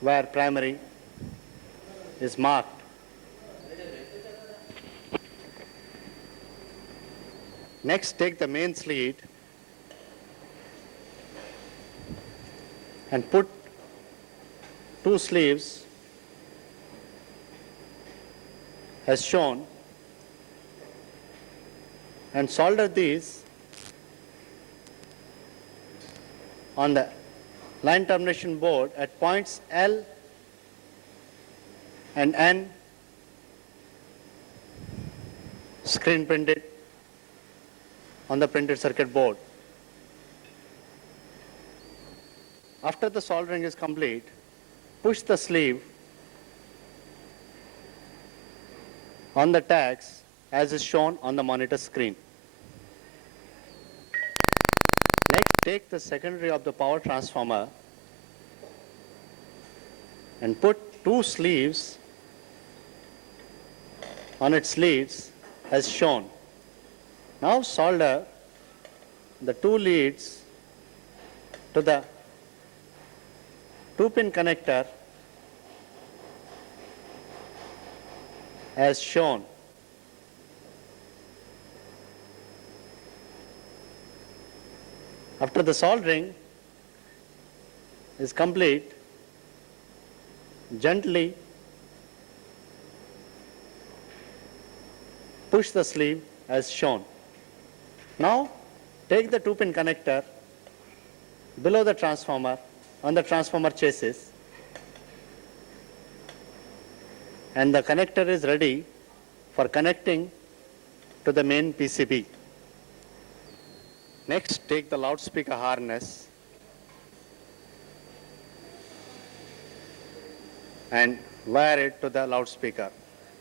where primary is marked. Next, take the mains lead and put 2 sleeves as shown and solder these on the line termination board at points L and N screen printed on the printed circuit board. After the soldering is complete, push the sleeve on the tags as is shown on the monitor screen. Next, take the secondary of the power transformer and put 2 sleeves on its leads as shown. Now solder the 2 leads to the 2-pin connector as shown. After the soldering is complete, gently push the sleeve as shown. Now take the 2-pin connector below the transformer on the transformer chassis and the connector is ready for connecting to the main PCB. Next, take the loudspeaker harness and wire it to the loudspeaker.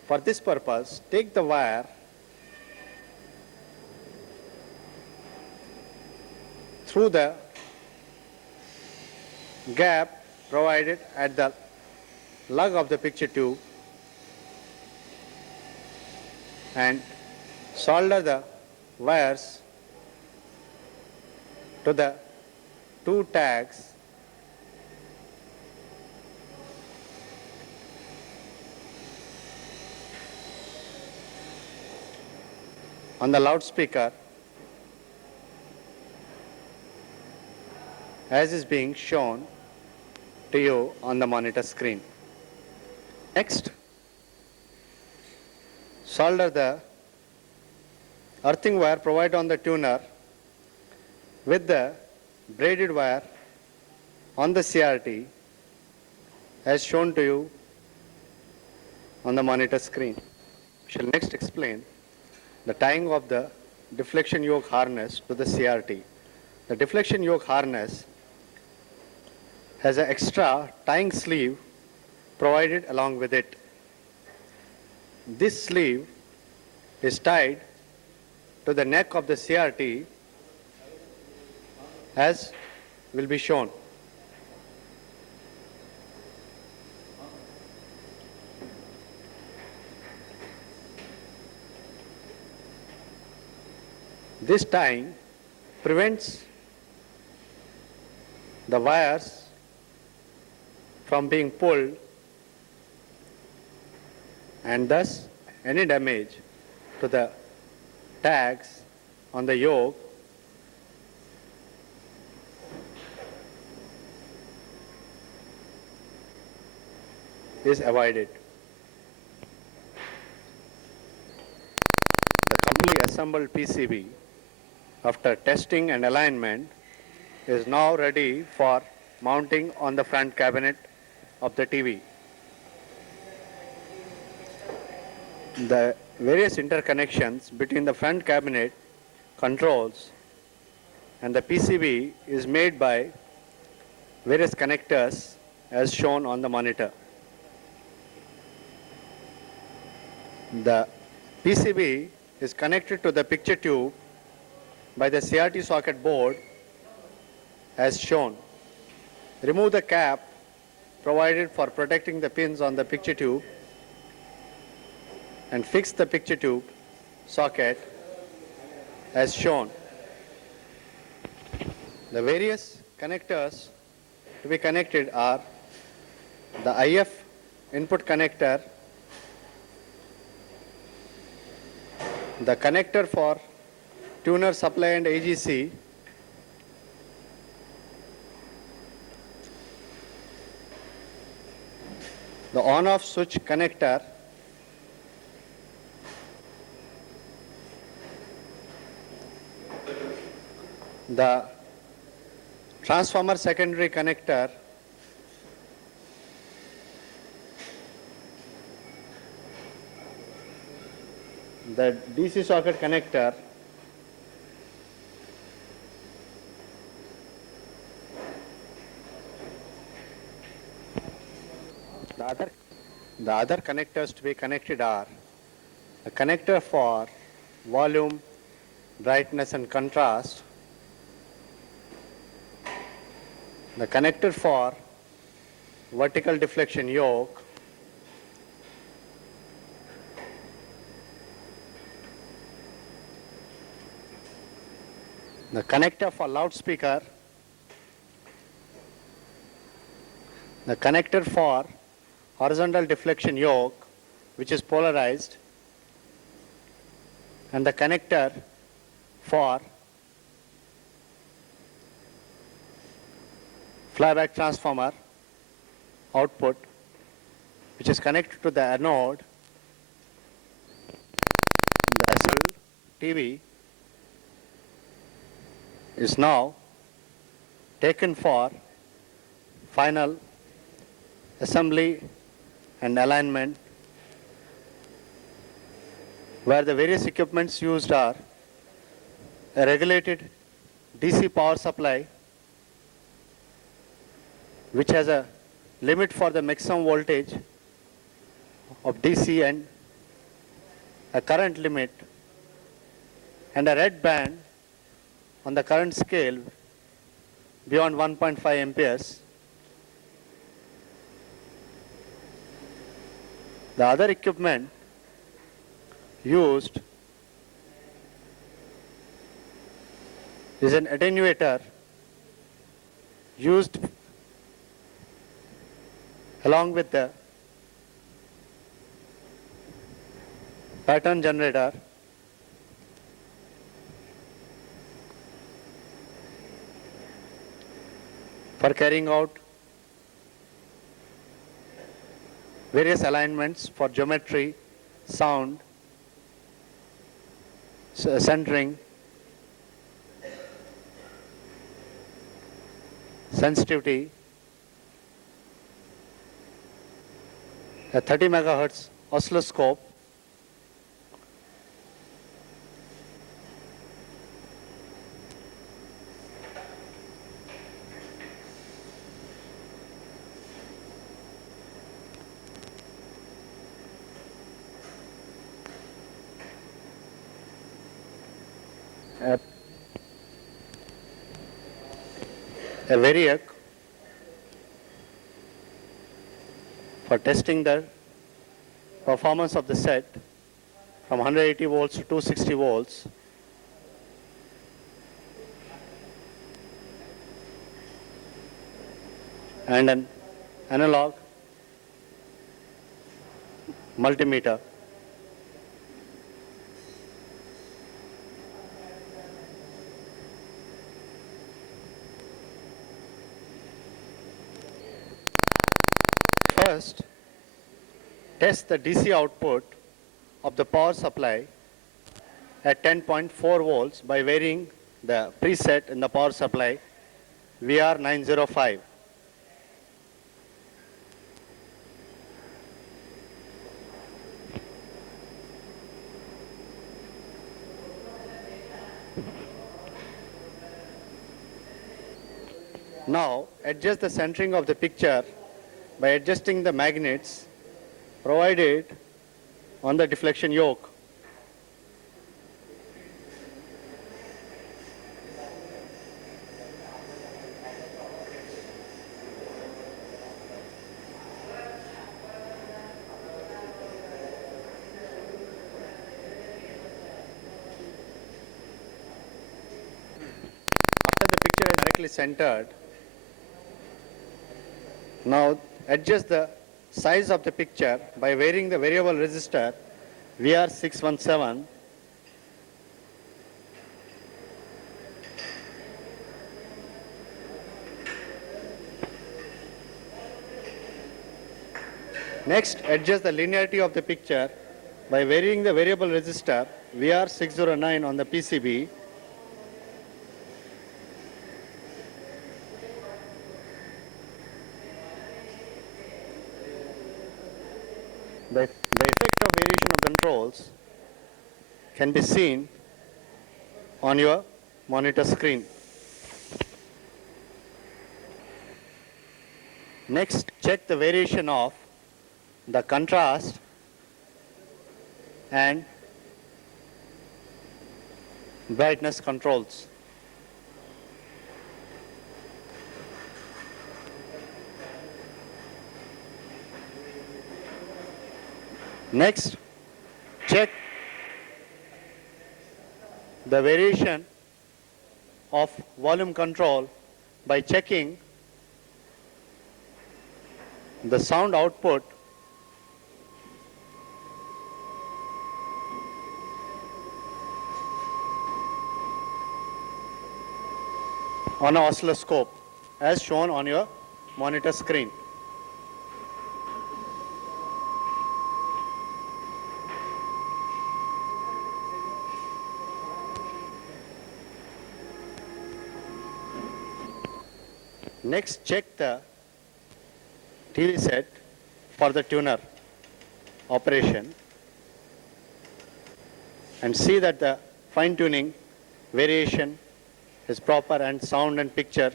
For this purpose, take the wire through the gap provided at the lug of the picture tube and solder the wires to the 2 tags on the loudspeaker as is being shown to you on the monitor screen. Next, solder the earthing wire provided on the tuner with the braided wire on the CRT as shown to you on the monitor screen. We shall next explain the tying of the deflection yoke harness to the CRT. The deflection yoke harness has an extra tying sleeve provided along with it. This sleeve is tied to the neck of the CRT as will be shown. This tying prevents the wires from being pulled and thus any damage to the tags on the yoke is avoided. The completely assembled PCB after testing and alignment is now ready for mounting on the front cabinet of the TV. The various interconnections between the front cabinet controls and the PCB is made by various connectors as shown on the monitor. The PCB is connected to the picture tube by the CRT socket board as shown. Remove the cap provided for protecting the pins on the picture tube and fix the picture tube socket as shown. The various connectors to be connected are the IF input connector, the connector for tuner supply and AGC, the on-off switch connector, the transformer secondary connector, the DC socket connector, the other connectors to be connected are a connector for volume, brightness and contrast, the connector for vertical deflection yoke, the connector for loudspeaker, the connector for horizontal deflection yoke, which is polarized, and the connector for flyback transformer output, which is connected to the anode. The SL TV is now taken for final assembly and alignment, where the various equipments used are a regulated DC power supply, which has a limit for the maximum voltage of DC and a current limit, and a red band on the current scale beyond 1.5 amperes. The other equipment used is an attenuator used along with the pattern generator, for carrying out various alignments for geometry, sound, centering, sensitivity, a 30 megahertz oscilloscope, a, a variac for testing the performance of the set from 180 volts to 260 volts. And an analog multimeter. First, test the DC output of the power supply at 10.4 volts by varying the preset in the power supply VR905. Now, adjust the centering of the picture by adjusting the magnets provided on the deflection yoke. After the picture is directly centered, now adjust the size of the picture by varying the variable resistor VR617 . Next, adjust the linearity of the picture by varying the variable resistor VR609 on the PCB . The effect of variation of controls can be seen on your monitor screen. Next, check the variation of the contrast and brightness controls. Next, check the variation of volume control by checking the sound output on an oscilloscope as shown on your monitor screen. Next, check the TV set for the tuner operation and see that the fine tuning variation is proper and sound and picture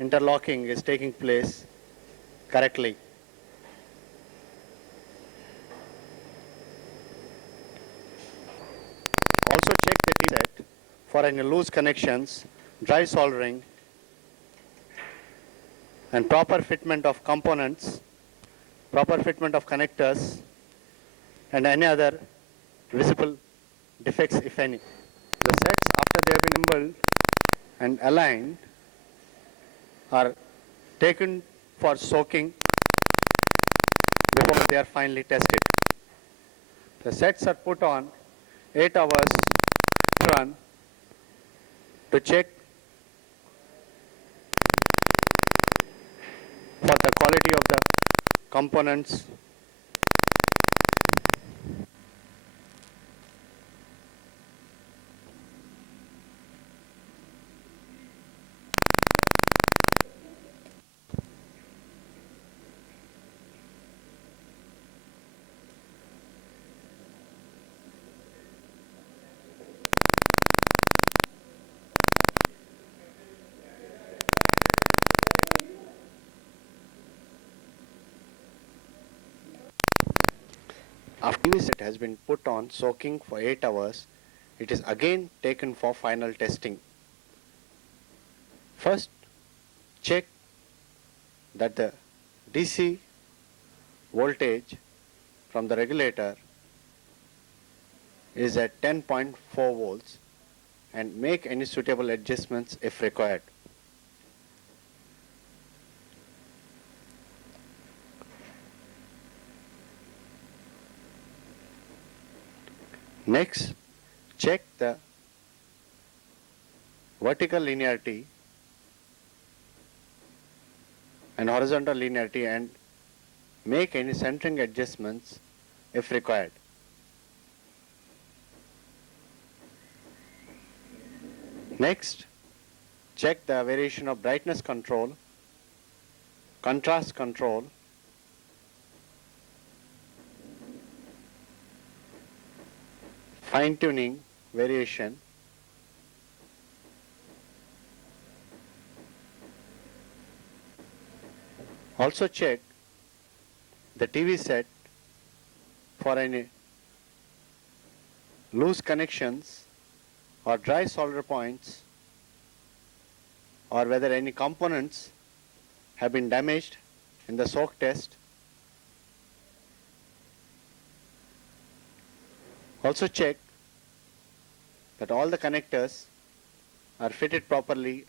interlocking is taking place correctly. Also check the TV set for any loose connections, dry soldering, and proper fitment of components, proper fitment of connectors, and any other visible defects, if any. The sets, after they have been assembled and aligned, are taken for soaking before they are finally tested. The sets are put on 8 hours run to check for the quality of the components . After TV set has been put on soaking for 8 hours, it is again taken for final testing. First, check that the DC voltage from the regulator is at 10.4 volts and make any suitable adjustments if required. Next, check the vertical linearity and horizontal linearity and make any centering adjustments if required. Next, check the variation of brightness control, contrast control, fine-tuning variation, also check the TV set for any loose connections or dry solder points, or whether any components have been damaged in the soak test. Also check that all the connectors are fitted properly.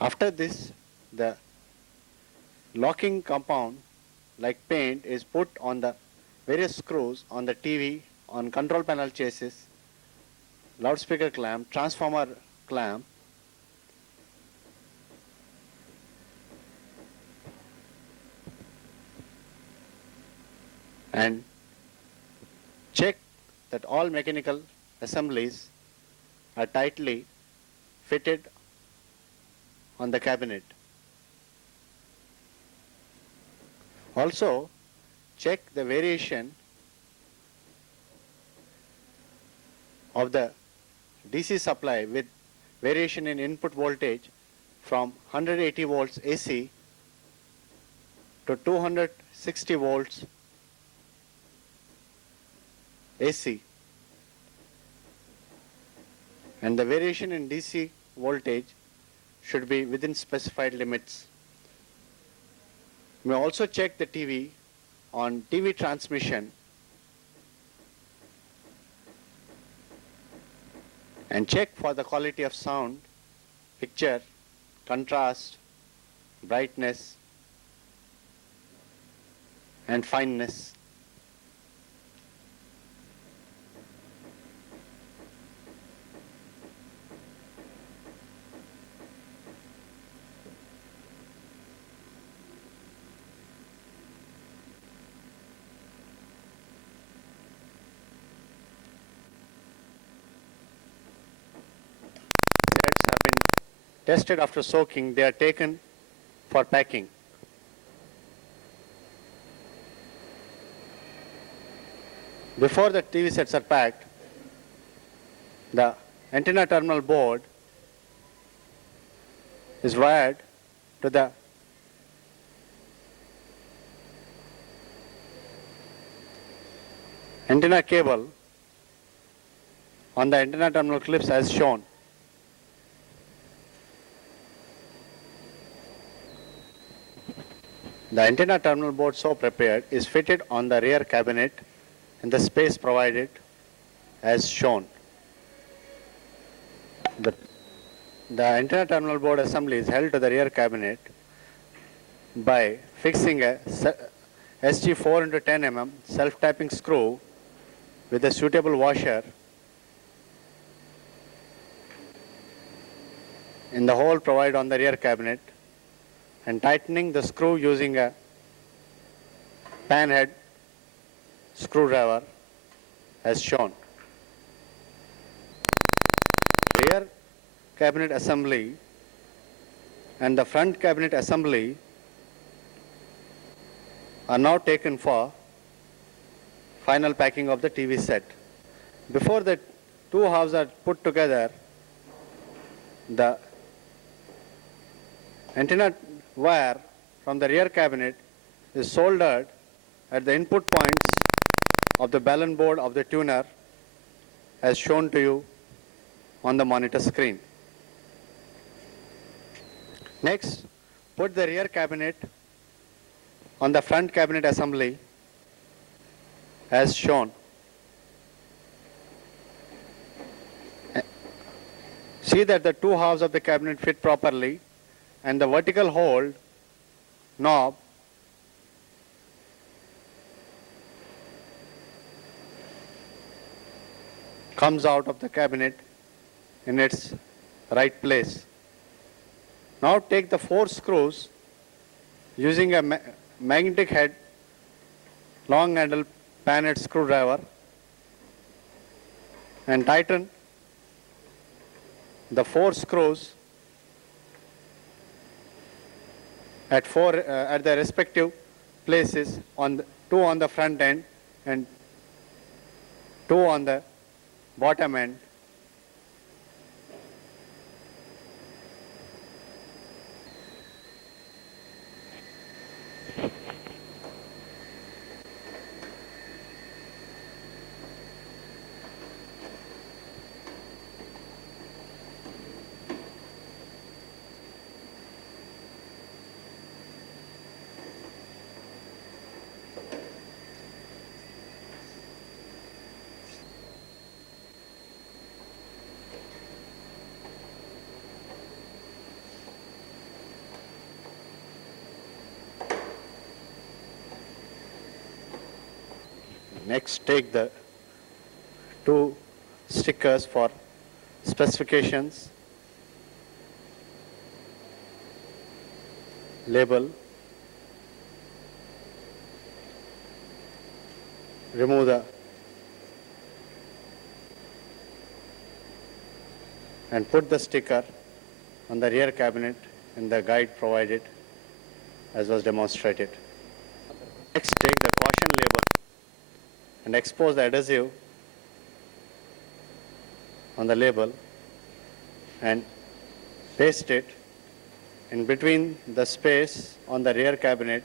After this, the locking compound like paint is put on the various screws on the TV, on control panel chassis, loudspeaker clamp, transformer clamp, and check that all mechanical assemblies are tightly fitted on the cabinet. Also, check the variation of the DC supply with variation in input voltage from 180 volts AC to 260 volts AC, and the variation in DC voltage should be within specified limits. You may also check the TV on TV transmission and check for the quality of sound, picture, contrast, brightness, and fineness. Sets have been tested after soaking. They are taken for packing. Before the TV sets are packed, the antenna terminal board is wired to the antenna cable on the antenna terminal clips as shown. The antenna terminal board so prepared is fitted on the rear cabinet in the space provided as shown. The antenna terminal board assembly is held to the rear cabinet by fixing a SG 4 into 10 mm self-tapping screw with a suitable washer in the hole provided on the rear cabinet and tightening the screw using a panhead screwdriver as shown. Rear cabinet assembly and the front cabinet assembly are now taken for final packing of the TV set. Before the two halves are put together, the antenna wire from the rear cabinet is soldered at the input points of the balun board of the tuner as shown to you on the monitor screen. Next, put the rear cabinet on the front cabinet assembly as shown. See that the two halves of the cabinet fit properly and the vertical hold knob comes out of the cabinet in its right place. Now take the 4 screws using a magnetic head long handle pan-head screwdriver and tighten the 4 screws at the respective places, on the, 2 on the front end and 2 on the bottom end. Next, take the 2 stickers for specifications, label, remove the and put the sticker on the rear cabinet in the guide provided as was demonstrated. Next, take the caution label and expose the adhesive on the label and paste it in between the space on the rear cabinet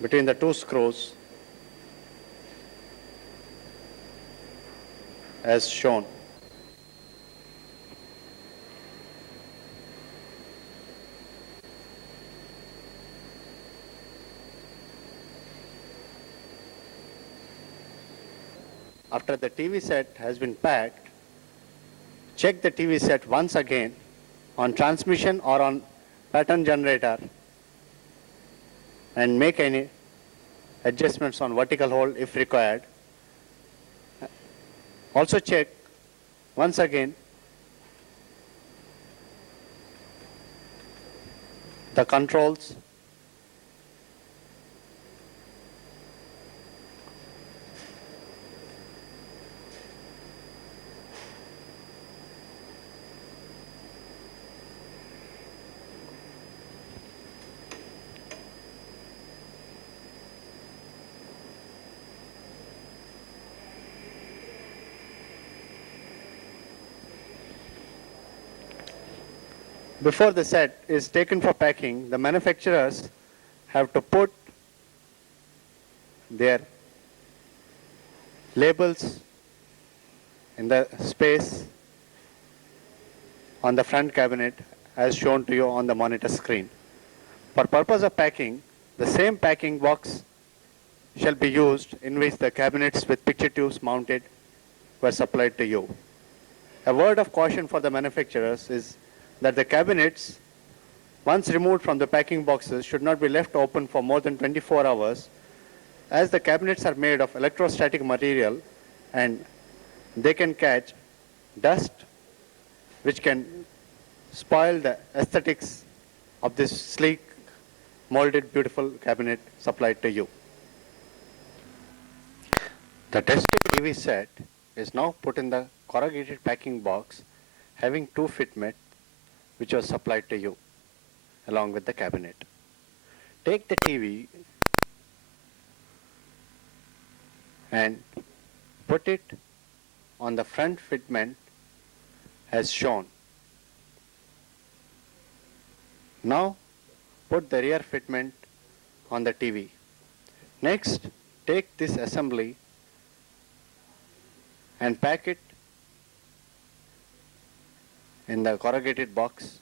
between the 2 screws as shown. After the TV set has been packed, check the TV set once again on transmission or on pattern generator and make any adjustments on vertical hold if required. Also check once again the controls before the set is taken for packing. The manufacturers have to put their labels in the space on the front cabinet as shown to you on the monitor screen. For purpose of packing, the same packing box shall be used in which the cabinets with picture tubes mounted were supplied to you. A word of caution for the manufacturers is that the cabinets, once removed from the packing boxes, should not be left open for more than 24 hours, as the cabinets are made of electrostatic material and they can catch dust, which can spoil the aesthetics of this sleek, molded, beautiful cabinet supplied to you. The tested TV set is now put in the corrugated packing box having 2 fitments, which was supplied to you along with the cabinet. Take the TV and put it on the front fitment as shown. Now put the rear fitment on the TV. Next, take this assembly and pack it in the corrugated box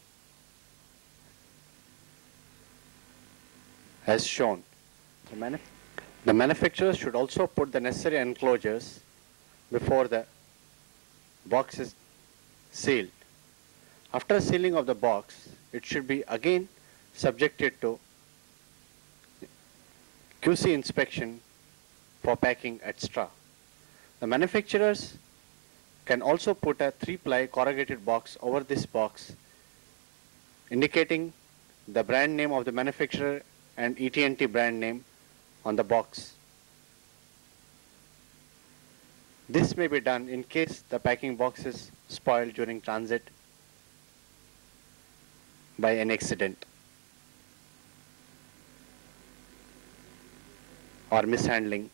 as shown. The manufacturer should also put the necessary enclosures before the box is sealed. After sealing of the box, it should be again subjected to QC inspection for packing extra. The manufacturers can also put a 3-ply corrugated box over this box, indicating the brand name of the manufacturer and ETNT brand name on the box. This may be done in case the packing box is spoiled during transit by an accident or mishandling